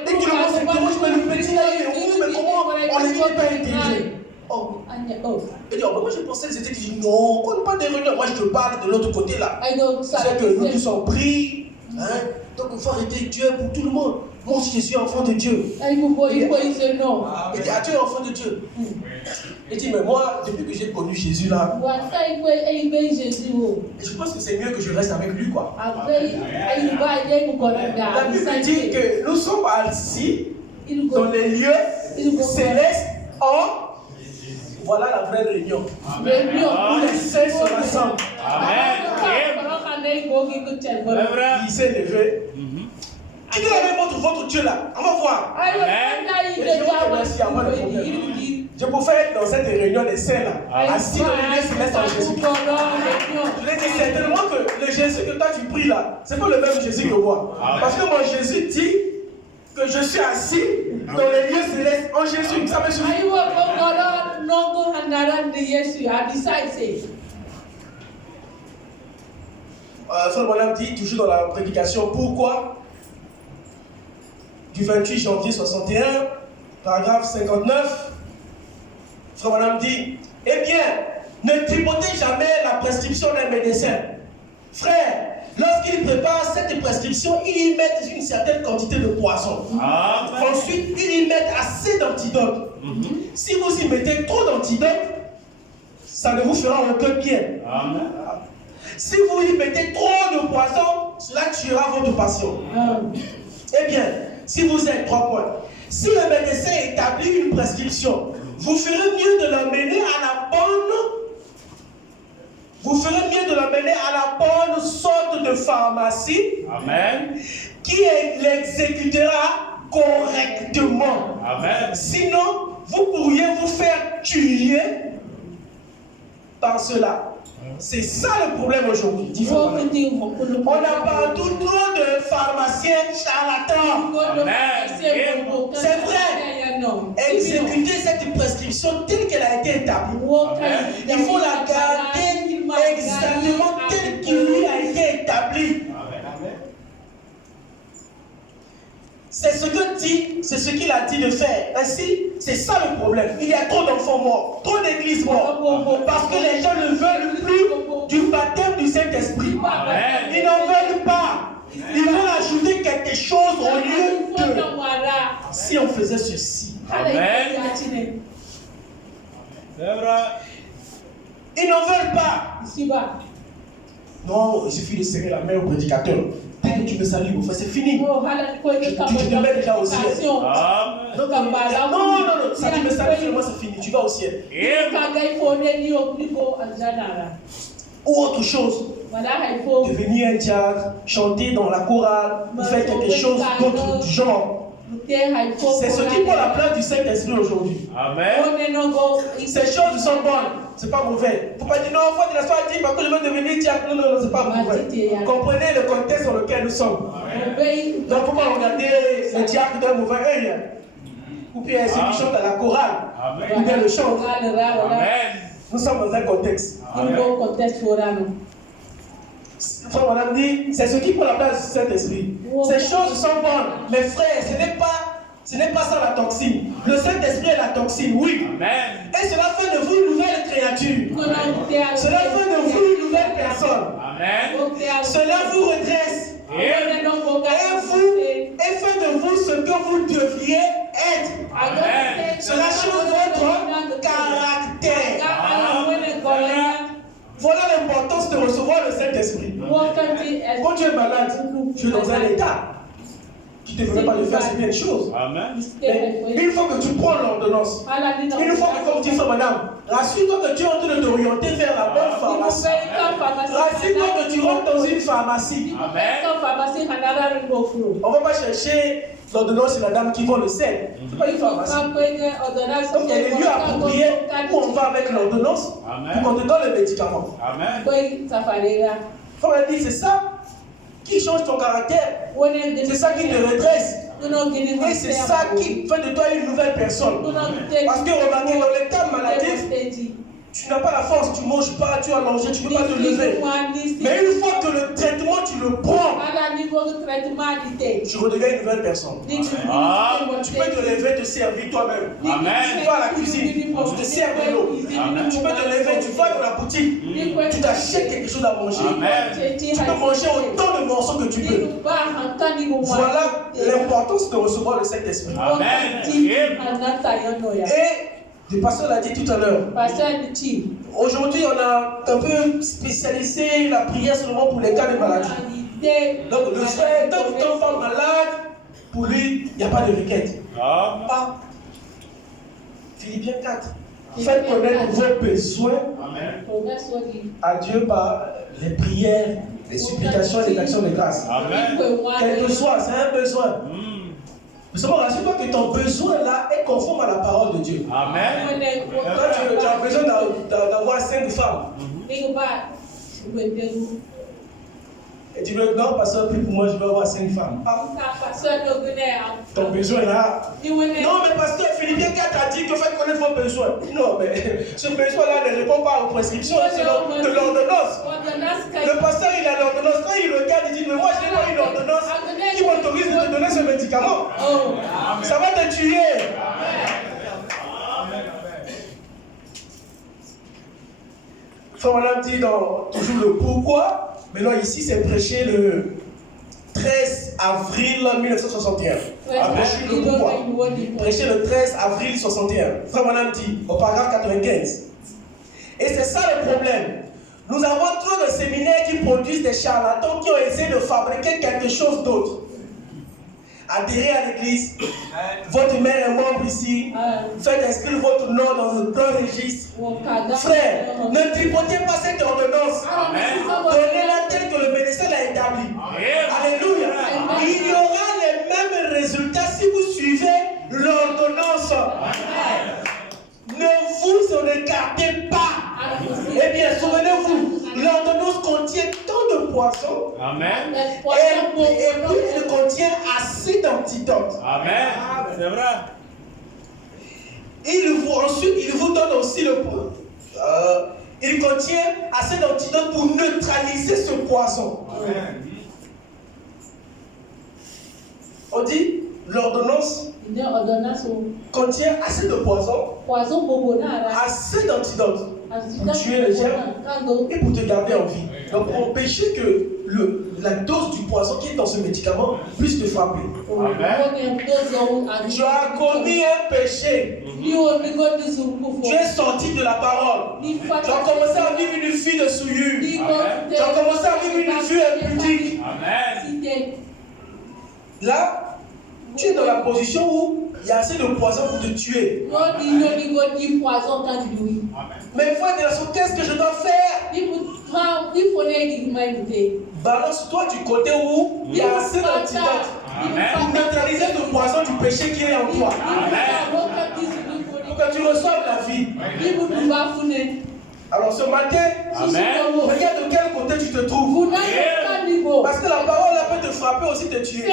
Dès que le monde s'interroge, mais le petit là, il est où? Mais comment on les voit pas intégrer? Oh. Et dit, oh, moi je pensais que c'était dit, non, on n'a pas des réunions. Moi je te parle de l'autre côté là. C'est que nous tous sommes pris. Hein? Donc il faut arrêter Dieu pour tout le monde. Moi aussi je suis enfant de Dieu. Il dit, ah, tu es enfant de Dieu. Il dit, mais moi, depuis que j'ai connu Jésus là, je pense que c'est mieux que je reste avec lui quoi. La Bible dit que nous sommes assis dans les lieux célestes en... Voilà la vraie réunion. Où les saints se rassemblent. Il s'est levé. Qui dit la même votre Dieu là? On va voir. Je vous remercie à moi le problème. Je peux faire dans cette réunion des saints là, assis dans les lieux célestes en Jésus. Je l'ai dit certainement que le Jésus que toi tu pries là, c'est pas le même Jésus que moi. Parce que mon Jésus dit que je suis assis dans les lieux célestes en Jésus. Ça me suffit. Frère Bonhomme dit, toujours dans la prédication, pourquoi du 28 janvier 61, paragraphe 59, Frère Bonhomme dit, eh bien, ne tripotez jamais la prescription d'un médecin. Frère, lorsqu'il prépare cette prescription, il y met une certaine quantité de poison. Ensuite, il y met assez d'antidotes. Si vous y mettez trop d'antidotes, ça ne vous fera aucun bien. Si vous y mettez trop de poison, cela tuera votre patient. Eh bien, si vous êtes 3 points, si le médecin établit une prescription, vous ferez mieux de l'amener à la bonne. Vous ferez mieux de l'amener à la bonne sorte de pharmacie. Amen. Qui l'exécutera correctement. Amen. Sinon, vous pourriez vous faire tuer par cela. C'est ça le problème aujourd'hui. On a partout trop de pharmaciens charlatans. C'est vrai. Exécuter cette prescription telle qu'elle a été établie. Il faut la garder exactement telle qu'il lui a été établie. C'est ce que dit, c'est ce qu'il a dit de faire. Ainsi, c'est ça le problème. Il y a trop d'enfants morts, trop d'églises mortes. Parce que les gens ne veulent plus du baptême du Saint-Esprit. Ils n'en veulent pas. Ils veulent ajouter quelque chose au lieu de. Si on faisait ceci. Amen. Ils n'en veulent pas. Non, il suffit de serrer la main au prédicateur. Dès que tu me salues, mon frère, c'est fini. Tu te mets déjà au ciel. Non. Ça, tu me salues, moi, c'est fini. Tu vas au ciel. Ou autre chose. Devenir un diacre, chanter dans la chorale, ou faire quelque chose d'autre du genre. C'est ce qui prend la place du Saint-Esprit aujourd'hui. Amen. Ces choses sont bonnes, c'est pas mauvais. Il ne faut pas dire non, il faut de la soirée dit parce que je veux devenir diacre. Non, c'est pas mauvais. Comprenez le contexte dans lequel nous sommes. Donc il ne faut pas regarder le diacre d'un mauvais œil. Ou bien ceux qui chantent à la chorale. Ou bien le chant. Nous sommes dans un contexte. Frère, madame dit, c'est ce qui prend la place du Saint-Esprit. Ces choses sont bonnes. Mes frères, ce n'est pas ça la toxine. Le Saint-Esprit est la toxine, oui. Amen. Et cela fait de vous une nouvelle créature. Cela fait de vous une nouvelle personne. Amen. Cela vous redresse. Et fait de vous ce que vous devriez être. Amen. Cela change votre caractère. Voilà l'importance de recevoir le Saint-Esprit. Quand tu es malade, tu es dans un état qui ne te permet pas de faire certaines choses. Amen. Mais une fois que tu prends l'ordonnance, une fois que, comme tu fais, madame, rassure-toi que tu es en train de t'orienter vers la bonne pharmacie. Rassure-toi que tu rentres dans une pharmacie. Amen. On ne va pas chercher l'ordonnance et la dame qui vont le sel. Ce n'est pas une pharmacie. Donc il y a des lieux appropriés où on va avec l'ordonnance pour qu'on te donne le médicament. Amen. Frère, elle dit, c'est ça qui change ton caractère. C'est ça qui te redresse. Et c'est ça qui fait de toi une nouvelle personne. Parce que remarquez, dans l'état maladif, tu n'as pas la force, tu ne manges pas, tu as mangé, tu ne peux pas te lever. Mais une fois que le traitement, tu le prends, tu redeviens une nouvelle personne. Tu peux te lever, te servir toi-même. Amen. Tu vas à la cuisine, tu te sers de l'eau. Tu peux te lever, tu vas dans la boutique, tu t'achètes quelque chose à manger. Amen. Tu peux manger autant de morceaux que tu veux. Voilà l'importance de recevoir le Saint-Esprit. Amen. Et le pasteur l'a dit tout à l'heure. Aujourd'hui, on a un peu spécialisé la prière seulement pour les cas de maladie. Donc, le frère, tant que ton enfant malade, pour lui, il n'y a pas de requête. Pas. Philippiens 4. Faites connaître vos besoins à Dieu par les prières, les supplications et les actions de grâce. Amen. Quel que soit, c'est un besoin. Mais seulement rassure-toi que ton besoin là est conforme à la parole de Dieu. Amen. Quand tu as besoin d'avoir 5 femmes, et tu veux, non, pasteur, puis pour moi, je veux avoir 5 femmes. Ton besoin là. Non, mais pasteur, Philippiens 4 a dit que faites connaître vos besoins. Non, mais ce besoin-là ne répond pas aux prescriptions de l'ordonnance. Le pasteur, il a l'ordonnance. Quand il regarde, il dit, mais moi, je n'ai pas une ordonnance qui m'autorise de te donner ce médicament. Ça va te tuer. Frère dit dans toujours le pourquoi. Maintenant, ici, c'est prêché le 13 avril 1961. Prêché le pourquoi. Prêché le 13 avril 61. Frère Madame dit, au paragraphe 95. Et c'est ça le problème. Nous avons trop de séminaires qui produisent des charlatans qui ont essayé de fabriquer quelque chose d'autre. Adhérez à l'église. Votre mère est membre ici. Faites inscrire votre nom dans un grand registre. Frère, ne tripotez pas cette ordonnance. Donnez-la telle que le médecin l'a établie. Alléluia. Il y aura les mêmes résultats si vous suivez l'ordonnance. Ne vous en écartez pas. Eh bien, souvenez-vous, l'ordonnance contient tant de poisons. Amen. Et puis, elle contient assez d'antidotes. Amen. C'est vrai. Ensuite, il vous donne aussi le point. Il contient assez d'antidotes pour neutraliser ce poison. Amen. On dit, l'ordonnance contient assez de poison, assez d'antidotes pour tuer les germes et pour te garder en vie. Donc pour empêcher que la dose du poison qui est dans ce médicament puisse te frapper. Tu as commis un péché. Tu es sorti de la parole. Tu as commencé à vivre une vie de souillure. Tu as commencé à vivre une vie impudique. Là, tu es dans la position où il y a assez de poison pour te tuer. Mais frère de la soeur, qu'est-ce que je dois faire? Balance-toi du côté où il y a assez d'antidotes pour neutraliser le poison du péché qui est en toi. Pour que tu reçoives la vie. Alors ce matin, regarde de quel côté tu te trouves. Parce que la parole peut te frapper aussi, te tuer.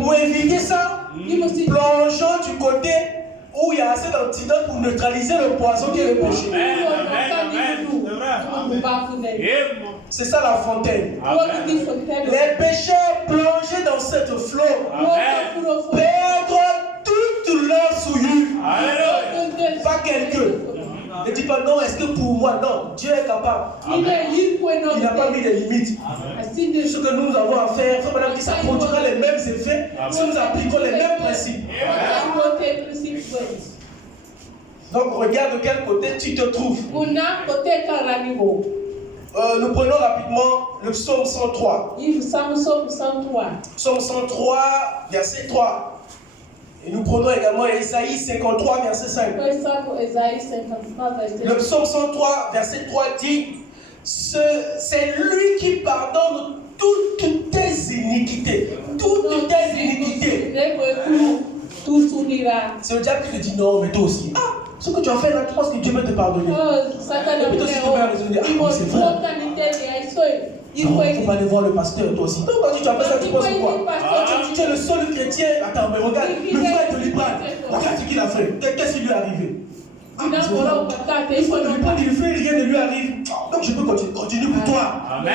Pour éviter ça, plongeons du côté où il y a assez d'antidotes pour neutraliser le poison qui est le péché. C'est ça la fontaine. Les pécheurs plongés dans cette flot perdront toute leur souillure. Pas quelqu'un. Ne dis pas non, est-ce que pour moi? Non, Dieu est capable. Il n'a pas mis de limites. Ce que nous avons à faire, il faut maintenant que ça produira les mêmes effets si nous appliquons les mêmes principes. Donc regarde de quel côté tu te trouves. Nous prenons rapidement le psaume 103. Psaume 103, verset 3. Et nous prenons également Ésaïe 53, verset 5. Le psaume 103, verset 3 dit: c'est lui qui pardonne toutes tes iniquités. Toutes tes iniquités. C'est le diable qui te dit non, mais toi aussi. Ah, ce que tu as fait là, tu penses que Dieu va te pardonner. Et puis toi aussi, tu vas raisonner. Ah, c'est vrai. Il faut aller voir le pasteur, toi aussi. Donc, quand tu as fait ça, tu penses quoi? Tu es le seul chrétien. Attends, mais regarde, le frère de Liban. Regarde ce qu'il a fait. Qu'est-ce qui lui est arrivé? Il faut lui prendre, il fait rien ne lui arrive. Donc, je peux continuer pour toi. Amen.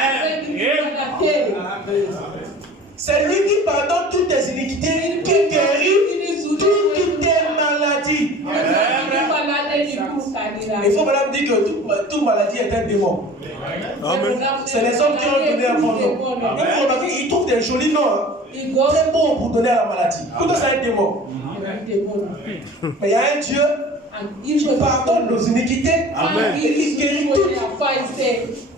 C'est lui qui pardonne toutes tes iniquités, qui guérit toutes tes maladies. Il faut madame dire que toute maladie est un démon. C'est les hommes qui ont donné un bon nom. Ils trouvent des jolis noms. Très bons pour donner à la maladie. Tout ça, c'est un démon. Mais il y a un Dieu qui pardonne nos iniquités. Il guérit toutes.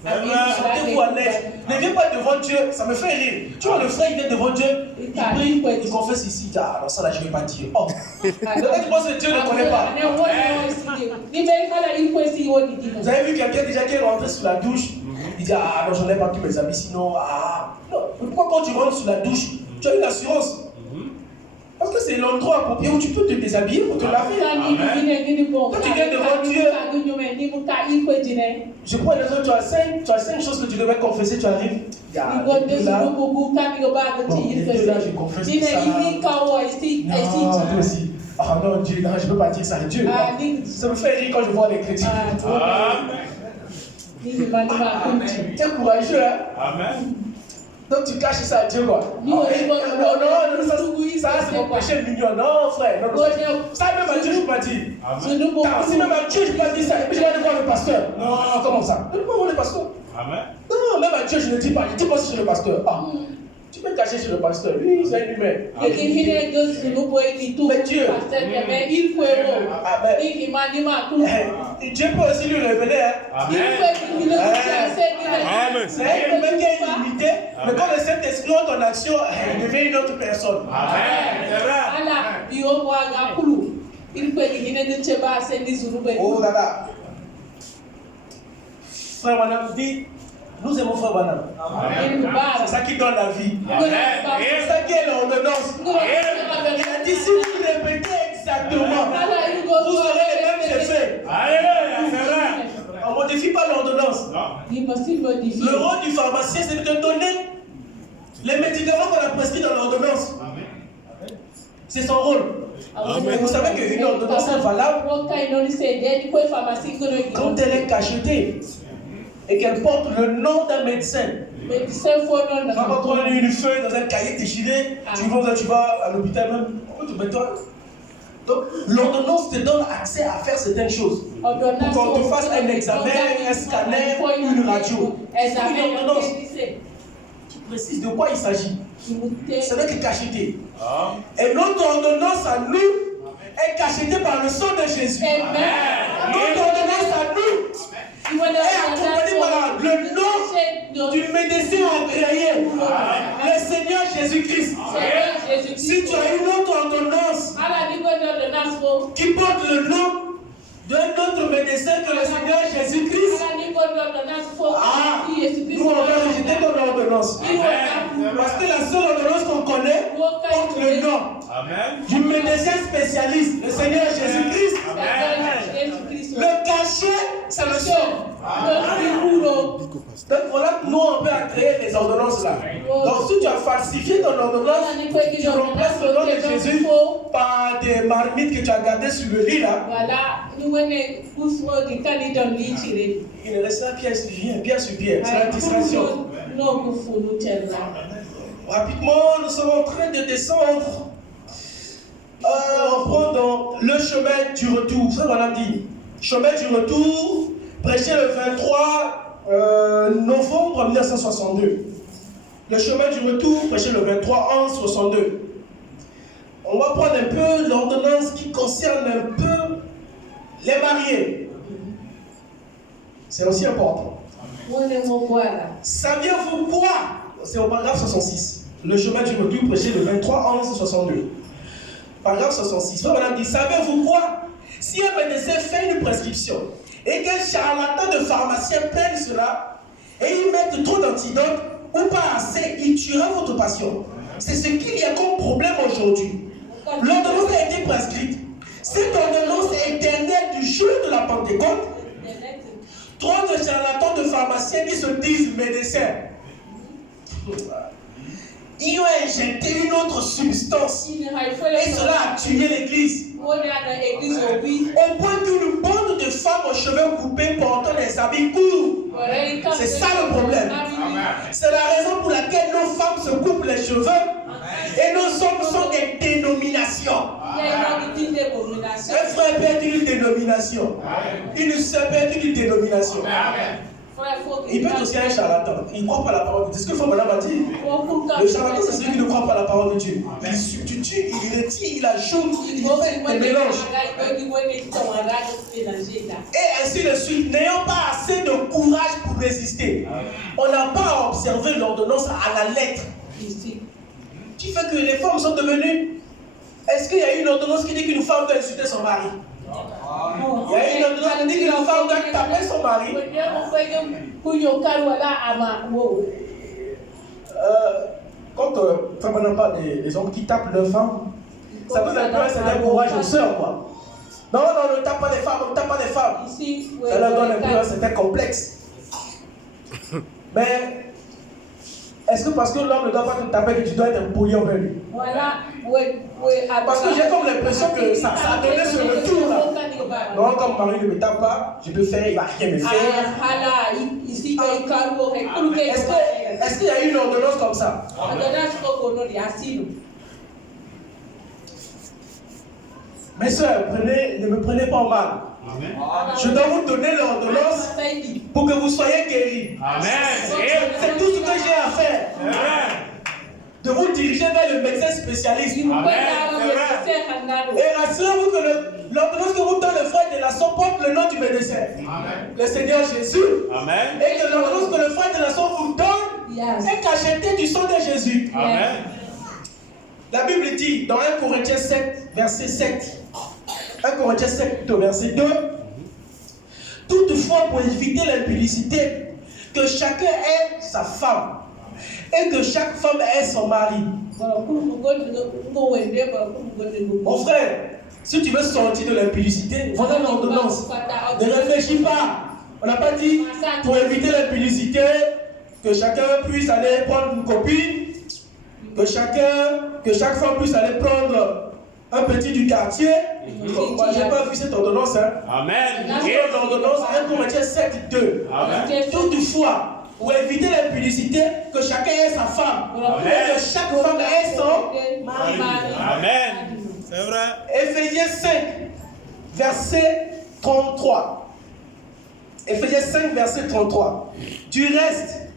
Sentez-vous à l'aise. Ne viens pas devant Dieu, ça me fait rire. Tu vois, le frère, il vient devant Dieu, il prie, il confesse ici. Ah, alors ça là, je ne vais pas dire. Oh. Le gars qui pense que Dieu ne connaît pas. Vous avez vu quelqu'un déjà qui est rentré sous la douche? Il dit: ah non, je n'enlève pas tous mes amis, sinon. Ah non. Pourquoi quand tu rentres sous la douche, tu as une assurance? Parce que c'est l'endroit approprié où tu peux te déshabiller pour te laver. Quand tu viens devant Dieu, je prends les autres, tu as cinq choses que tu devrais confesser, tu arrives. Il y a deux là. Bon, les deux là, je confesse ça. Non, toi aussi. Ah non, Dieu, non, je ne peux pas dire ça. Dieu, ça me fait rire quand je vois les chrétiens. Tu es courageux, hein? Amen. Donc tu caches ça à Dieu, quoi. Non, ça c'est mon péché mignon. Non, frère. Non, ça même à Dieu, je ne peux pas dire. Si même à Dieu, je ne peux pas dire ça. Et puis je vais aller voir le pasteur. Non, comment ça? Je ne peux pas voir le pasteur. Amen. Non, même à Dieu, je ne dis pas. Je ne dis pas si c'est le pasteur. Ah, tu peux te cacher sur le pasteur. Lui, c'est un humain. Mais Dieu. Dieu peut aussi lui révéler. C'est un humain qui est illimité. Mais quand le Saint-Esprit entre en action, il devient une autre personne. Oh là là. Frère Wanam dit: nous aimons Frère Wanam. C'est ça qui donne la vie. C'est ça qui est l'ordonnance. Il a dit: si vous répétez exactement, vous aurez les mêmes effets. On ne modifie pas l'ordonnance. Le rôle du pharmacien, c'est de te donner les médicaments qu'on a prescrits dans l'ordonnance. C'est son rôle. Et vous savez qu'une ordonnance est valable quand elle est cachetée et qu'elle porte le nom d'un médecin. Quand on a une feuille dans un cahier déchiré, tu vas à l'hôpital même, on te met toi. Donc, l'ordonnance te donne accès à faire certaines choses. Pour qu'on te fasse un examen, un scanner ou une radio. Une ordonnance qui précise de quoi il s'agit. Ce n'est que cacheté. Et notre ordonnance à nous est cachetée par le sang de Jésus. Notre ordonnance à nous est accompagnée par le nom du médecin agréé, le Seigneur Jésus-Christ. Si tu as une autre ordonnance qui porte le nom d'un autre médecin que le Seigneur Jésus-Christ, nous on va rejeter ton ordonnance. Parce que la seule ordonnance qu'on connaît porte le nom du médecin spécialiste, le Seigneur Jésus-Christ. Le cachet, c'est le sang. Donc voilà, nous on peut créer des ordonnances là. Donc si tu as falsifié ton ordonnance, tu remplaces le nom de Jésus par des marmites que tu as gardées sur le lit là. Il ne restera pierre sur pierre. C'est la distraction. Rapidement, nous sommes en train de descendre. On prend dans le chemin du retour. Ça, on a dit. Chemin du retour, prêché le 23 novembre 1962. Le chemin du retour, prêché le 23 11 62. On va prendre un peu l'ordonnance qui concerne un peu les mariés. C'est aussi important. Saviez-vous quoi? C'est au paragraphe 66. Le chemin du retour, prêché le 23 11 62. Paragraphe 66. Madame dit, savez-vous quoi? Si un médecin fait une prescription et qu'un charlatan de pharmacien prenne cela et il mette trop d'antidotes ou pas assez, il tuera votre patient. C'est ce qu'il y a comme problème aujourd'hui. L'ordonnance a été prescrite. Cette ordonnance est éternelle du jour de la Pentecôte. Trop de charlatans de pharmaciens qui se disent médecins. Ils ont injecté une autre substance et cela a tué l'église. Au point qu'une bande de femmes aux cheveux coupés portant des habits courts. C'est ça le problème. C'est la raison pour laquelle nos femmes se coupent les cheveux et nos hommes sont des dénominations. Un frère peut être une dénomination. Une sœur peut être une dénomination. Il peut être aussi un charlatan. Il ne croit pas à la parole de Dieu. C'est ce que Frère Madame a dit. Le charlatan, c'est celui qui ne croit pas à la parole de Dieu. Il substitue, il retire, il ajoute, il fait des mélanges. Et ainsi de suite. N'ayant pas assez de courage pour résister, on n'a pas observé l'ordonnance à la lettre. Qui fait que les femmes sont devenues. Est-ce qu'il y a une ordonnance qui dit qu'une femme doit insulter son mari? Il y a une ordonnance qui dit qu'une femme doit taper son mari. Quand on n'a pas des hommes qui tapent leurs femmes, ça donne un peu un certain courage aux sœurs, quoi. Non, on ne tape pas les femmes, on ne tape pas les femmes. Ça leur donne un peu un certain complexe. Mais est-ce que parce que l'homme ne doit pas te taper que tu dois être poli envers lui? Parce que j'ai comme l'impression que ça a donné ce retour là. Non, comme Marie ne me tape pas, je peux faire, il ne va rien me faire. Est-ce qu'il y a une ordonnance comme ça? Mes soeurs, ne me prenez pas en mal. Amen. Je dois vous donner l'ordonnance pour que vous soyez guéris. C'est tout ce que j'ai à faire. Amen. De vous diriger vers le médecin spécialiste. Amen. Et rassurez-vous que l'ordonnance que vous donne le frère de la soeur porte le nom du médecin. Amen. Le Seigneur Jésus. Amen. Et que l'ordonnance que le frère de la soeur vous donne est cachetée du sang de Jésus. Amen. La Bible dit dans 1 Corinthiens 7, verset 7. 1 Corinthiens 7, verset 2. Toutefois, pour éviter l'impudicité, que chacun ait sa femme et que chaque femme ait son mari. Mon frère, si tu veux sortir de l'impudicité, voilà l'ordonnance. Ne réfléchis pas. On n'a pas dit pour éviter l'impudicité que chacun puisse aller prendre une copine, que chaque femme puisse aller prendre un petit du quartier. Moi, je n'ai pas vu cette ordonnance. Amen. L'ordonnance 1 Corinthiens 7, 2. Toutefois, pour éviter l'impudicité, que chacun ait sa femme. Et que chaque femme ait son mari. Amen. C'est vrai. Éphésiens 5, verset 33. Éphésiens 5, verset 33. Du reste,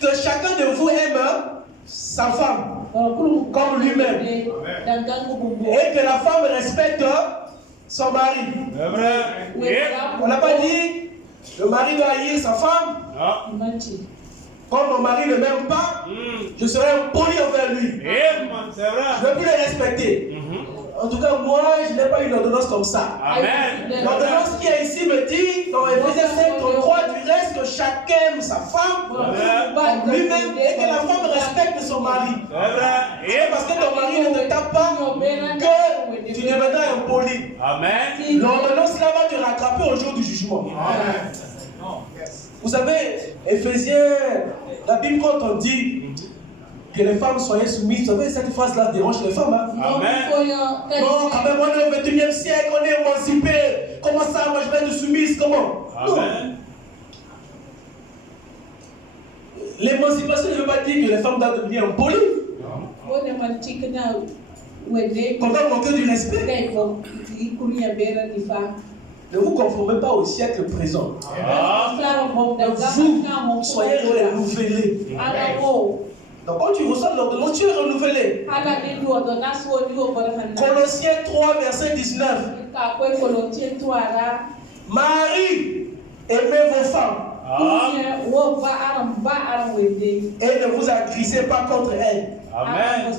que chacun de vous aime sa femme comme lui-même. Et que la femme respecte son mari. C'est vrai. On n'a pas dit le mari doit haïr sa femme. Non. Comme mon mari ne m'aime pas, je serai impoli envers lui. C'est vrai. Je ne vais plus le respecter. En tout cas, moi, je n'ai pas une ordonnance comme ça. Amen. L'ordonnance qui est ici me dit, dans Éphésiens 5, 33, du reste, que chacun aime sa femme, lui-même, et que la femme respecte son mari. C'est vrai. Parce que ton mari ne te tape pas, que tu deviendras impoli. Amen. L'ordonnance là va te rattraper au jour du jugement. Amen. Vous savez, Éphésiens, la Bible, quand on dit que les femmes soient soumises, vous savez, cette phrase-là dérange les femmes. Hein? Amen. Non, quand même, on est au 21e siècle, on est émancipé. Comment ça, moi je vais être soumise? Comment? Amen. L'émancipation ne veut pas dire que les femmes doivent devenir impolies. Qu'on doit manquer du respect. Ne vous conformez pas au siècle présent. Vous soyez renouvelés. Donc quand tu reçois l'ordonnance, tu es renouvelé. Colossiens 3, verset 19. Marie, aimez vos femmes. Et ne vous agressez pas contre elles. Amen.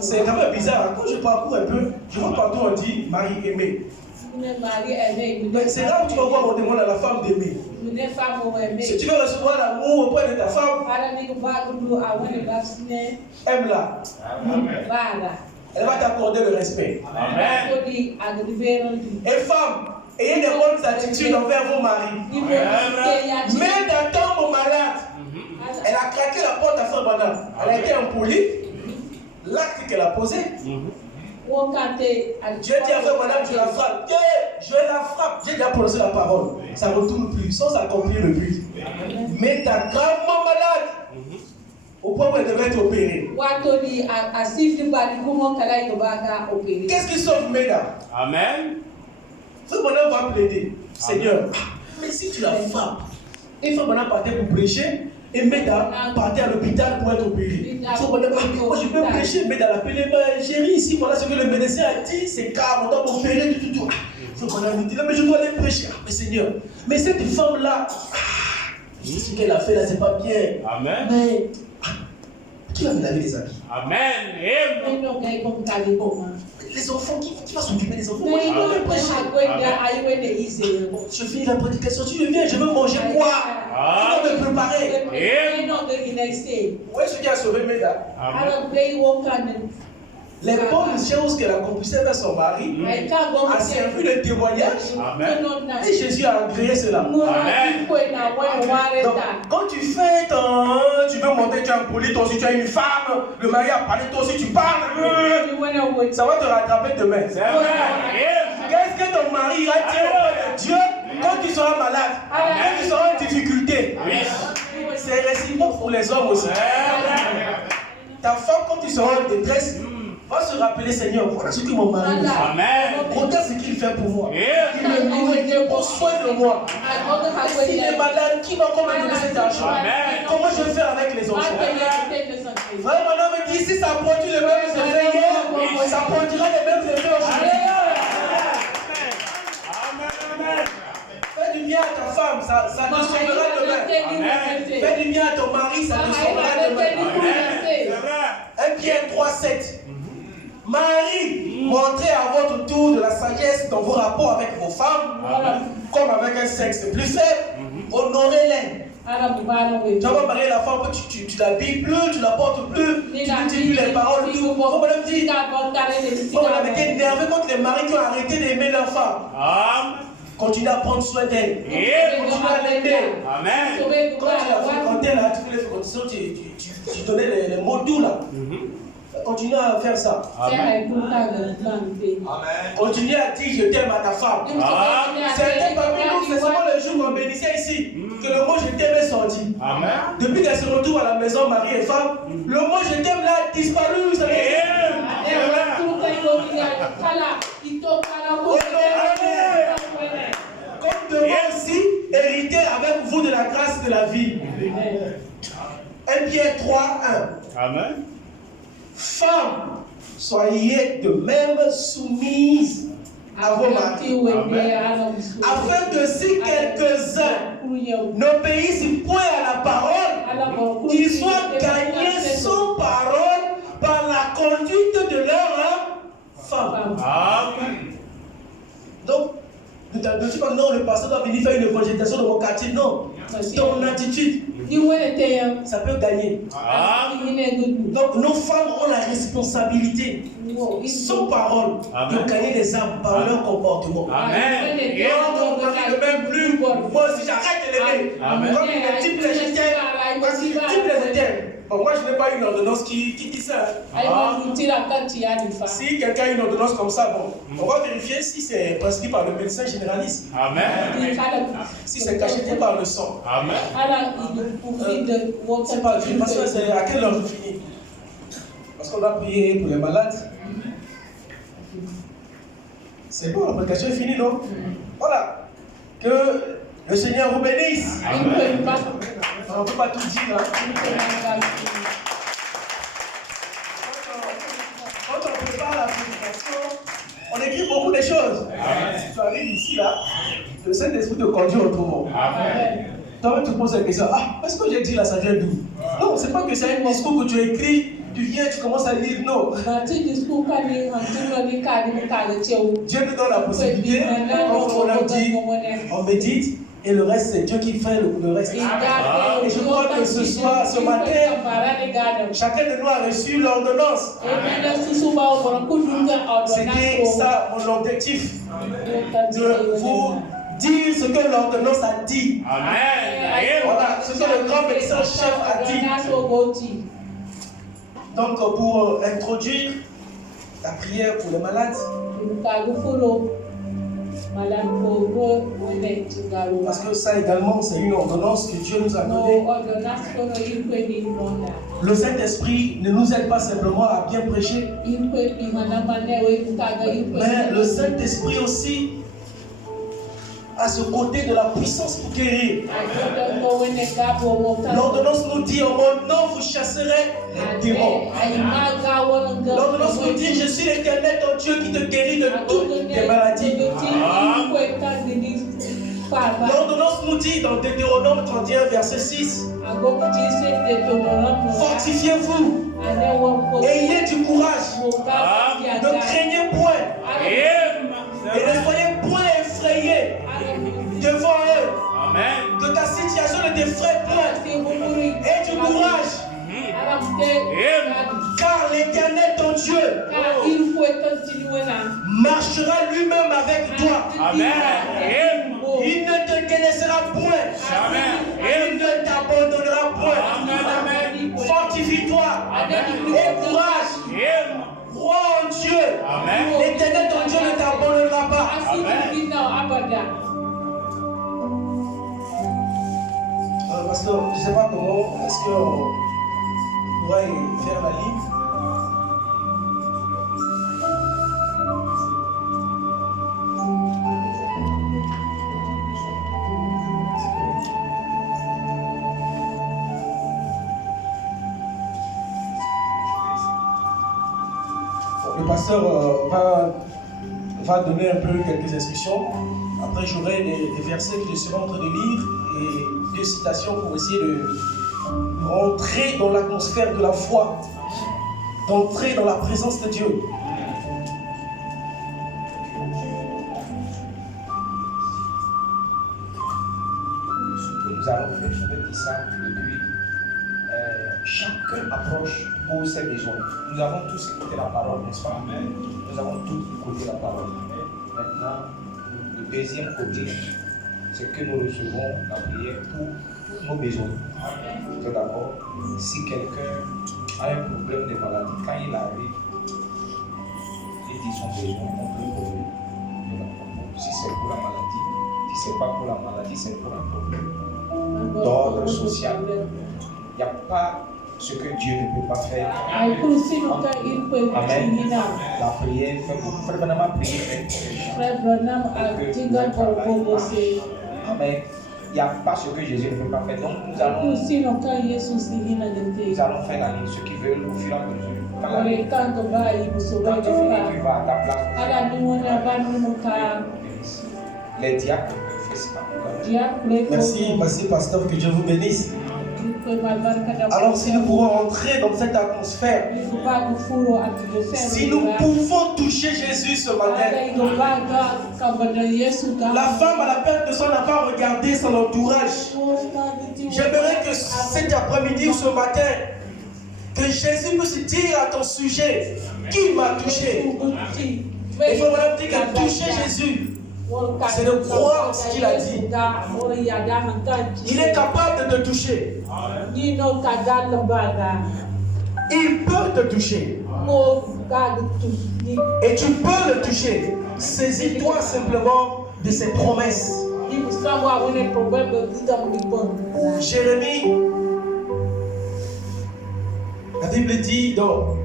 C'est quand même bizarre. Quand je parcours un peu, je vois partout on dit Marie aimée. Mais c'est là où tu vas voir on demande à la femme d'aimer. Si tu veux recevoir l'amour auprès de ta femme, aime-la. Elle va t'accorder le respect. Amen. Et femmes, ayez de bonnes attitudes envers vos maris. Mais d'un temps malade, elle a craqué la porte à son bonheur. Elle a été impolie. L'acte qu'elle a posé. Dieu dit à frère madame, tu la frappes. Je la frappe. J'ai déjà prononcé la parole. Ça ne retourne plus, sans accomplir le but. Mais ta gravement malade, au point où elle devait être opérée. Qu'est-ce qui sauve Méda? Amen. Frère madame va plaider. Seigneur, mais si tu la frappes, et frère madame partait pour prêcher, et Méda partait à l'hôpital pour être opéré. Moi je peux prêcher, Méda l'appelait, chérie, ici, voilà ce que le médecin a dit, c'est calme, on doit m'opérer, tout. Frère madame me dit, mais je dois aller prêcher. Mais Seigneur, mais cette femme-là, ce qu'elle a fait là, c'est pas bien. Amen. Mais qui va me laver les habits? Amen. Les enfants, qui va s'occuper des enfants? Moi, je dois aller prêcher. Je finis la prédication, tu viens, je veux manger quoi? Tu dois me préparer. Où est-ce qui a sauvé Méda? Les bonnes choses qu'elle accomplissait vers son mari a servi de témoignage. Amen. Et Jésus a agréé cela. Amen. Donc, quand tu fais tu veux monter, tu es impoli, toi aussi tu as une femme, le mari a parlé, toi aussi tu parles. Ça va te rattraper demain. C'est vrai. Qu'est-ce que ton mari a dit auprès de Dieu quand tu seras malade, quand tu seras en difficulté? C'est réciproque pour les hommes aussi. Ta femme, quand tu seras en détresse, va se rappeler, Seigneur, voilà ce que mon mari fait. Amen. Regarde ce qu'il fait pour moi. Il me nourrit, il prend soin de moi. S'il est malade, qui va encore me donner cet argent? Comment je vais faire avec les enfants? Frère, maintenant me dit, si ça produit les mêmes effets hier, ça produira les mêmes effets aujourd'hui. Fais du bien à ta femme, ça te sauvera demain. Fais du bien à ton mari, ça te sauvera demain. 1 Pierre 3, 7. Marie, montrez à votre tour de la sagesse dans vos rapports avec vos femmes, comme avec un sexe plus faible. Honorez-les. Tu vas marier la femme, tu l'habilles plus, tu la portes plus, tu ne dis plus les paroles, tout. Faut madame dire, faut madame être énervé contre les maris qui ont arrêté d'aimer leur femme. Continue à prendre soin d'elle. Continue à l'aimer. Amen. Quand tu la fréquentais là, tu fais les fréquentations, tu donnais les mots doux là. Continue à faire ça. Amen. Continue à dire je t'aime à ta femme. Certains parmi nous, c'est seulement le jour qu'on bénissait ici que le mot je t'aime est sorti. Amen. Depuis qu'elle se retrouve à la maison, mari et femme, le mot je t'aime là a disparu. Vous savez. Comme devant aussi hériter avec vous de la grâce de la vie. 1 Pierre 3, 1. Amen. Femmes, soyez de même soumises à vos maris, afin que si quelques-uns n'obéissent point à la parole, ils soient gagnés sans parole par la conduite de leur femme. Amen. Donc, ne dis pas non, le pasteur doit venir faire une évangélisation dans mon quartier. Non, ton attitude, ça peut gagner. Donc, nos femmes ont la responsabilité, sans parole, de gagner les âmes par leur comportement. Amen. Quand on ne même plus, moi aussi j'arrête de l'aimer. Comme il me dit les j'étais, parce qu'il dit les étaient. Bon, moi je n'ai pas une ordonnance qui dit ça. Si quelqu'un a une ordonnance comme ça, bon, on va vérifier si c'est prescrit par le médecin généraliste. Amen. Si c'est cacheté par le sang. Amen. C'est pas le parce que c'est à quelle heure je finis? Parce qu'on va prier pour les malades. C'est bon, la prédication est finie, non? Voilà. Que le Seigneur vous bénisse. Amen. On ne peut pas tout dire. Hein. Quand on prépare la prédication, on écrit beaucoup de choses. Si tu arrives ici, là, le Saint-Esprit te conduit autrement. Amen. Toi-même, tu poses la question, est-ce que j'ai dit là, ça vient d'où? Non, c'est pas que c'est un discours que tu écris, tu viens, tu commences à lire, non. Dieu nous donne la possibilité, comme on a dit, on médite, et le reste, c'est Dieu qui fait le reste. Et je crois que ce soir, ce matin, chacun de nous a reçu l'ordonnance. C'était ça mon objectif, de vous dire ce que l'ordonnance a dit. Amen. Voilà, ce que le grand médecin-chef a dit. Donc, pour introduire la prière pour les malades, parce que ça également, c'est une ordonnance que Dieu nous a donnée. Le Saint-Esprit ne nous aide pas simplement à bien prêcher, mais le Saint-Esprit aussi à ce côté de la puissance pour guérir. L'ordonnance nous dit, en mon nom vous chasserez les démons. L'ordonnance nous dit, je suis l'Éternel ton Dieu qui te guérit de toutes tes maladies. L'ordonnance nous dit dans Deutéronome 31 verset 6, fortifiez-vous, ayez du courage, ne craignez point et ne soyez point effrayés devant eux. Amen. Que ta situation ne t'effraie point. Aie du courage. Car l'Éternel ton Dieu marchera lui-même avec toi. Amen. Il ne te délaissera point. Jamais. Il ne t'abandonnera point. Amen. Fortifie-toi. Aie courage. Crois en Dieu. Amen. L'Éternel ton Dieu ne t'abandonnera pas. Parce que je ne sais pas comment est-ce qu'on pourrait faire la ligne. Le pasteur va donner un peu quelques instructions. Après, j'aurai des versets que je serai en train de lire et 2 citations pour essayer de rentrer dans l'atmosphère de la foi, d'entrer dans la présence de Dieu. Nous avons fait, je vais dire ça depuis. Chacun approche pour ses besoins. Nous avons tous écouté la parole, n'est-ce pas? Nous avons tous écouté la parole. Maintenant, le deuxième côté, c'est que nous recevons la prière pour nos besoins. Tout d'abord, si quelqu'un a un problème de maladie, quand il arrive, il dit son besoin, on peut trouver. Si c'est pour la maladie, si ce n'est pas pour la maladie, c'est pour un problème d'ordre social. Il n'y a pas ce que Dieu ne peut pas faire. Amen. La prière fait beaucoup. Frère Branham a prié. Amen. Il n'y a pas ce que Jésus ne peut pas faire. Donc nous allons faire la ligne. Ceux qui veulent au fur et à mesure. Quand tu finis, tu vas à ta place. Les diacres font ça. Merci, merci pasteur, que Dieu vous bénisse. Alors si nous pouvons entrer dans cette atmosphère, si nous pouvons toucher Jésus ce matin, la femme à la perte de sang n'a pas regardé son entourage. J'aimerais que cet après-midi ou ce matin, que Jésus puisse dire à ton sujet, qui m'a touché? Il faut vraiment dire que toucher Jésus, c'est de croire ce qu'il a dit. Il est capable de te toucher. Il peut te toucher. Et tu peux le toucher. Saisis-toi simplement de ses promesses. Jérémie, la Bible dit dans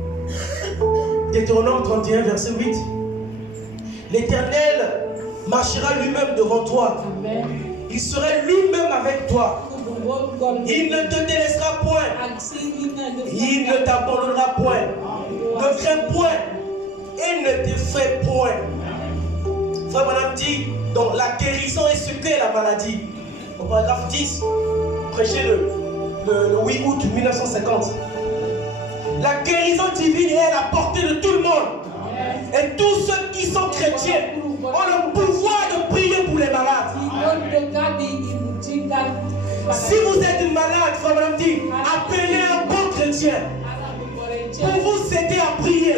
Deutéronome 31, verset 8, l'Éternel marchera lui-même devant toi. Il serait lui-même avec toi. Il ne te délaissera point. Il ne t'abandonnera point. Ne crains point et ne t'effraie point. Frère Madame dit, donc la guérison est ce qu'est la maladie. Au paragraphe 10, prêché le 8 août 1950. La guérison divine est à la portée de tout le monde. Et tous ceux qui sont chrétiens ont le pouvoir de prier pour les malades. Si vous êtes malade, frère Madame dit, appelez un bon chrétien pour vous aider à prier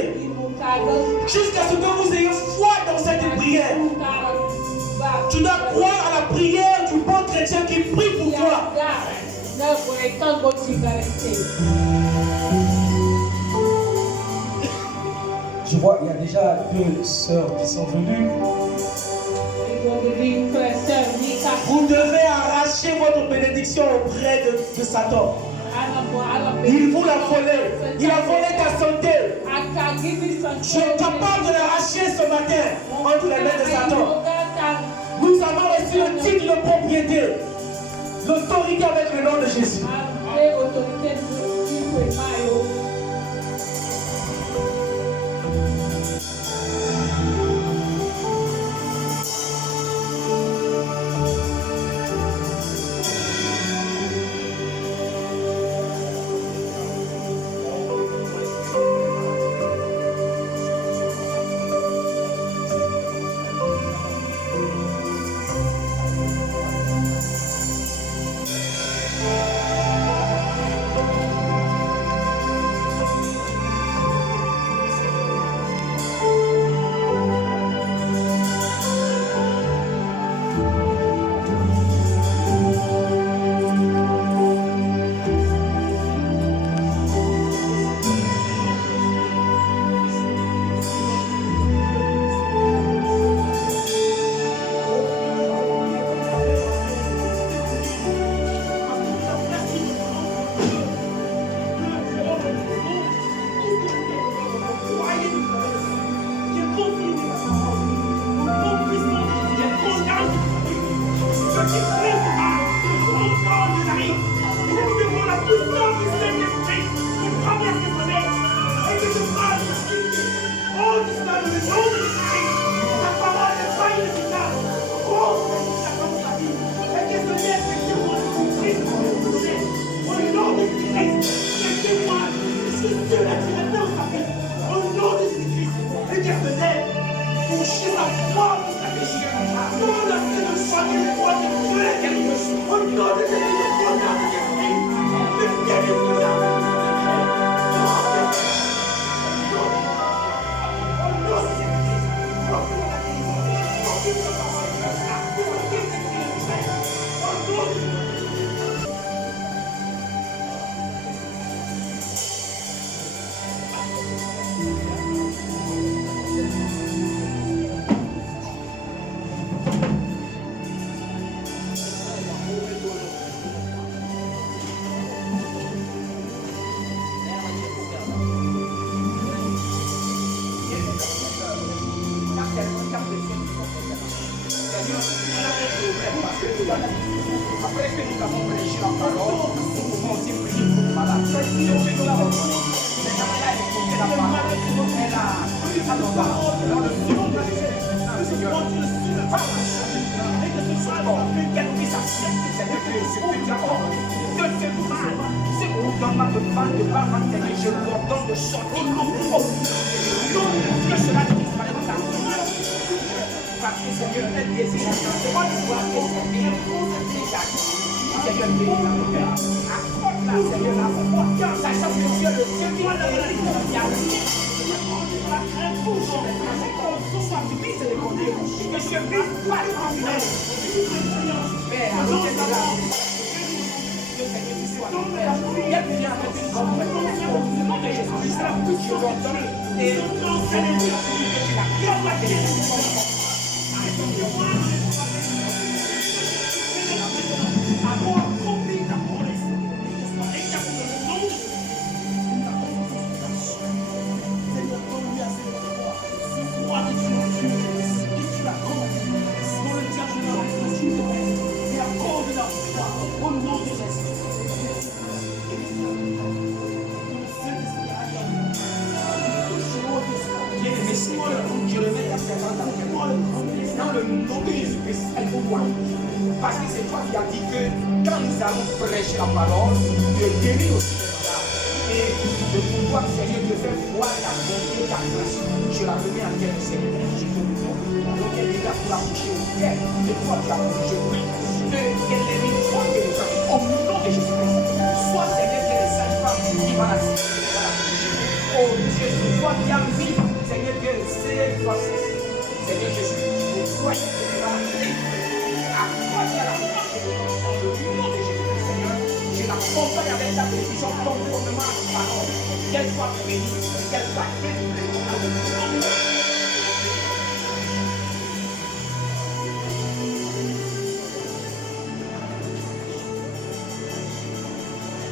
jusqu'à ce que vous ayez foi dans cette prière. Tu dois croire à la prière du bon chrétien qui prie pour toi. Je vois, il y a déjà 2 sœurs qui sont venues. Vous devez arracher votre bénédiction auprès de Satan. Il vous l'a volé. Il a volé ta santé. Tu es capable de l'arracher ce matin entre les mains de Satan. Nous avons reçu le titre de propriété, l'autorité avec le nom de Jésus. parole. Nous pouvons aussi prier pour les malades. Si on veut nous la reconnaître, c'est quand elle a écouté la parole. Elle a pris sa parole. Dans le nom de Jésus, Seigneur, parle à son et que ce soit qu'elle puisse accepter, Seigneur, que ce que tu as ordonné de ce mal, ce mouvement de mal, de parents, Seigneur, je leur donne de sortir au nom que cela ne puisse pas être dans la parce que Seigneur, elle désire simplement de voir que Seigneur, Seigneur, accorde-la, Seigneur, la foi, sachant que Dieu, le Dieu qui a dans le nom de Jésus-Christ, elle vous voit. Parce que c'est toi qui as dit que quand nous allons prêcher la parole, de guérir aussi les malades et de pouvoir, Seigneur, de faire voir ta bonté, ta grâce. Je la remets à terre, Seigneur, je te prie. Donc elle est là pour la coucher au terre. Et toi, tu as pris, je prie. Qu'elle ait mis toi que les gens, au nom de Jésus-Christ, sois, Seigneur, que les sages-femmes qui vont la coucher. Oh Dieu, c'est toi qui as mis, Seigneur, que c'est toi, Seigneur Jésus, pour toi, je l'accompagne avec la bénédiction conformément à la parole. Qu'elle soit bénie, qu'elle soit bénie.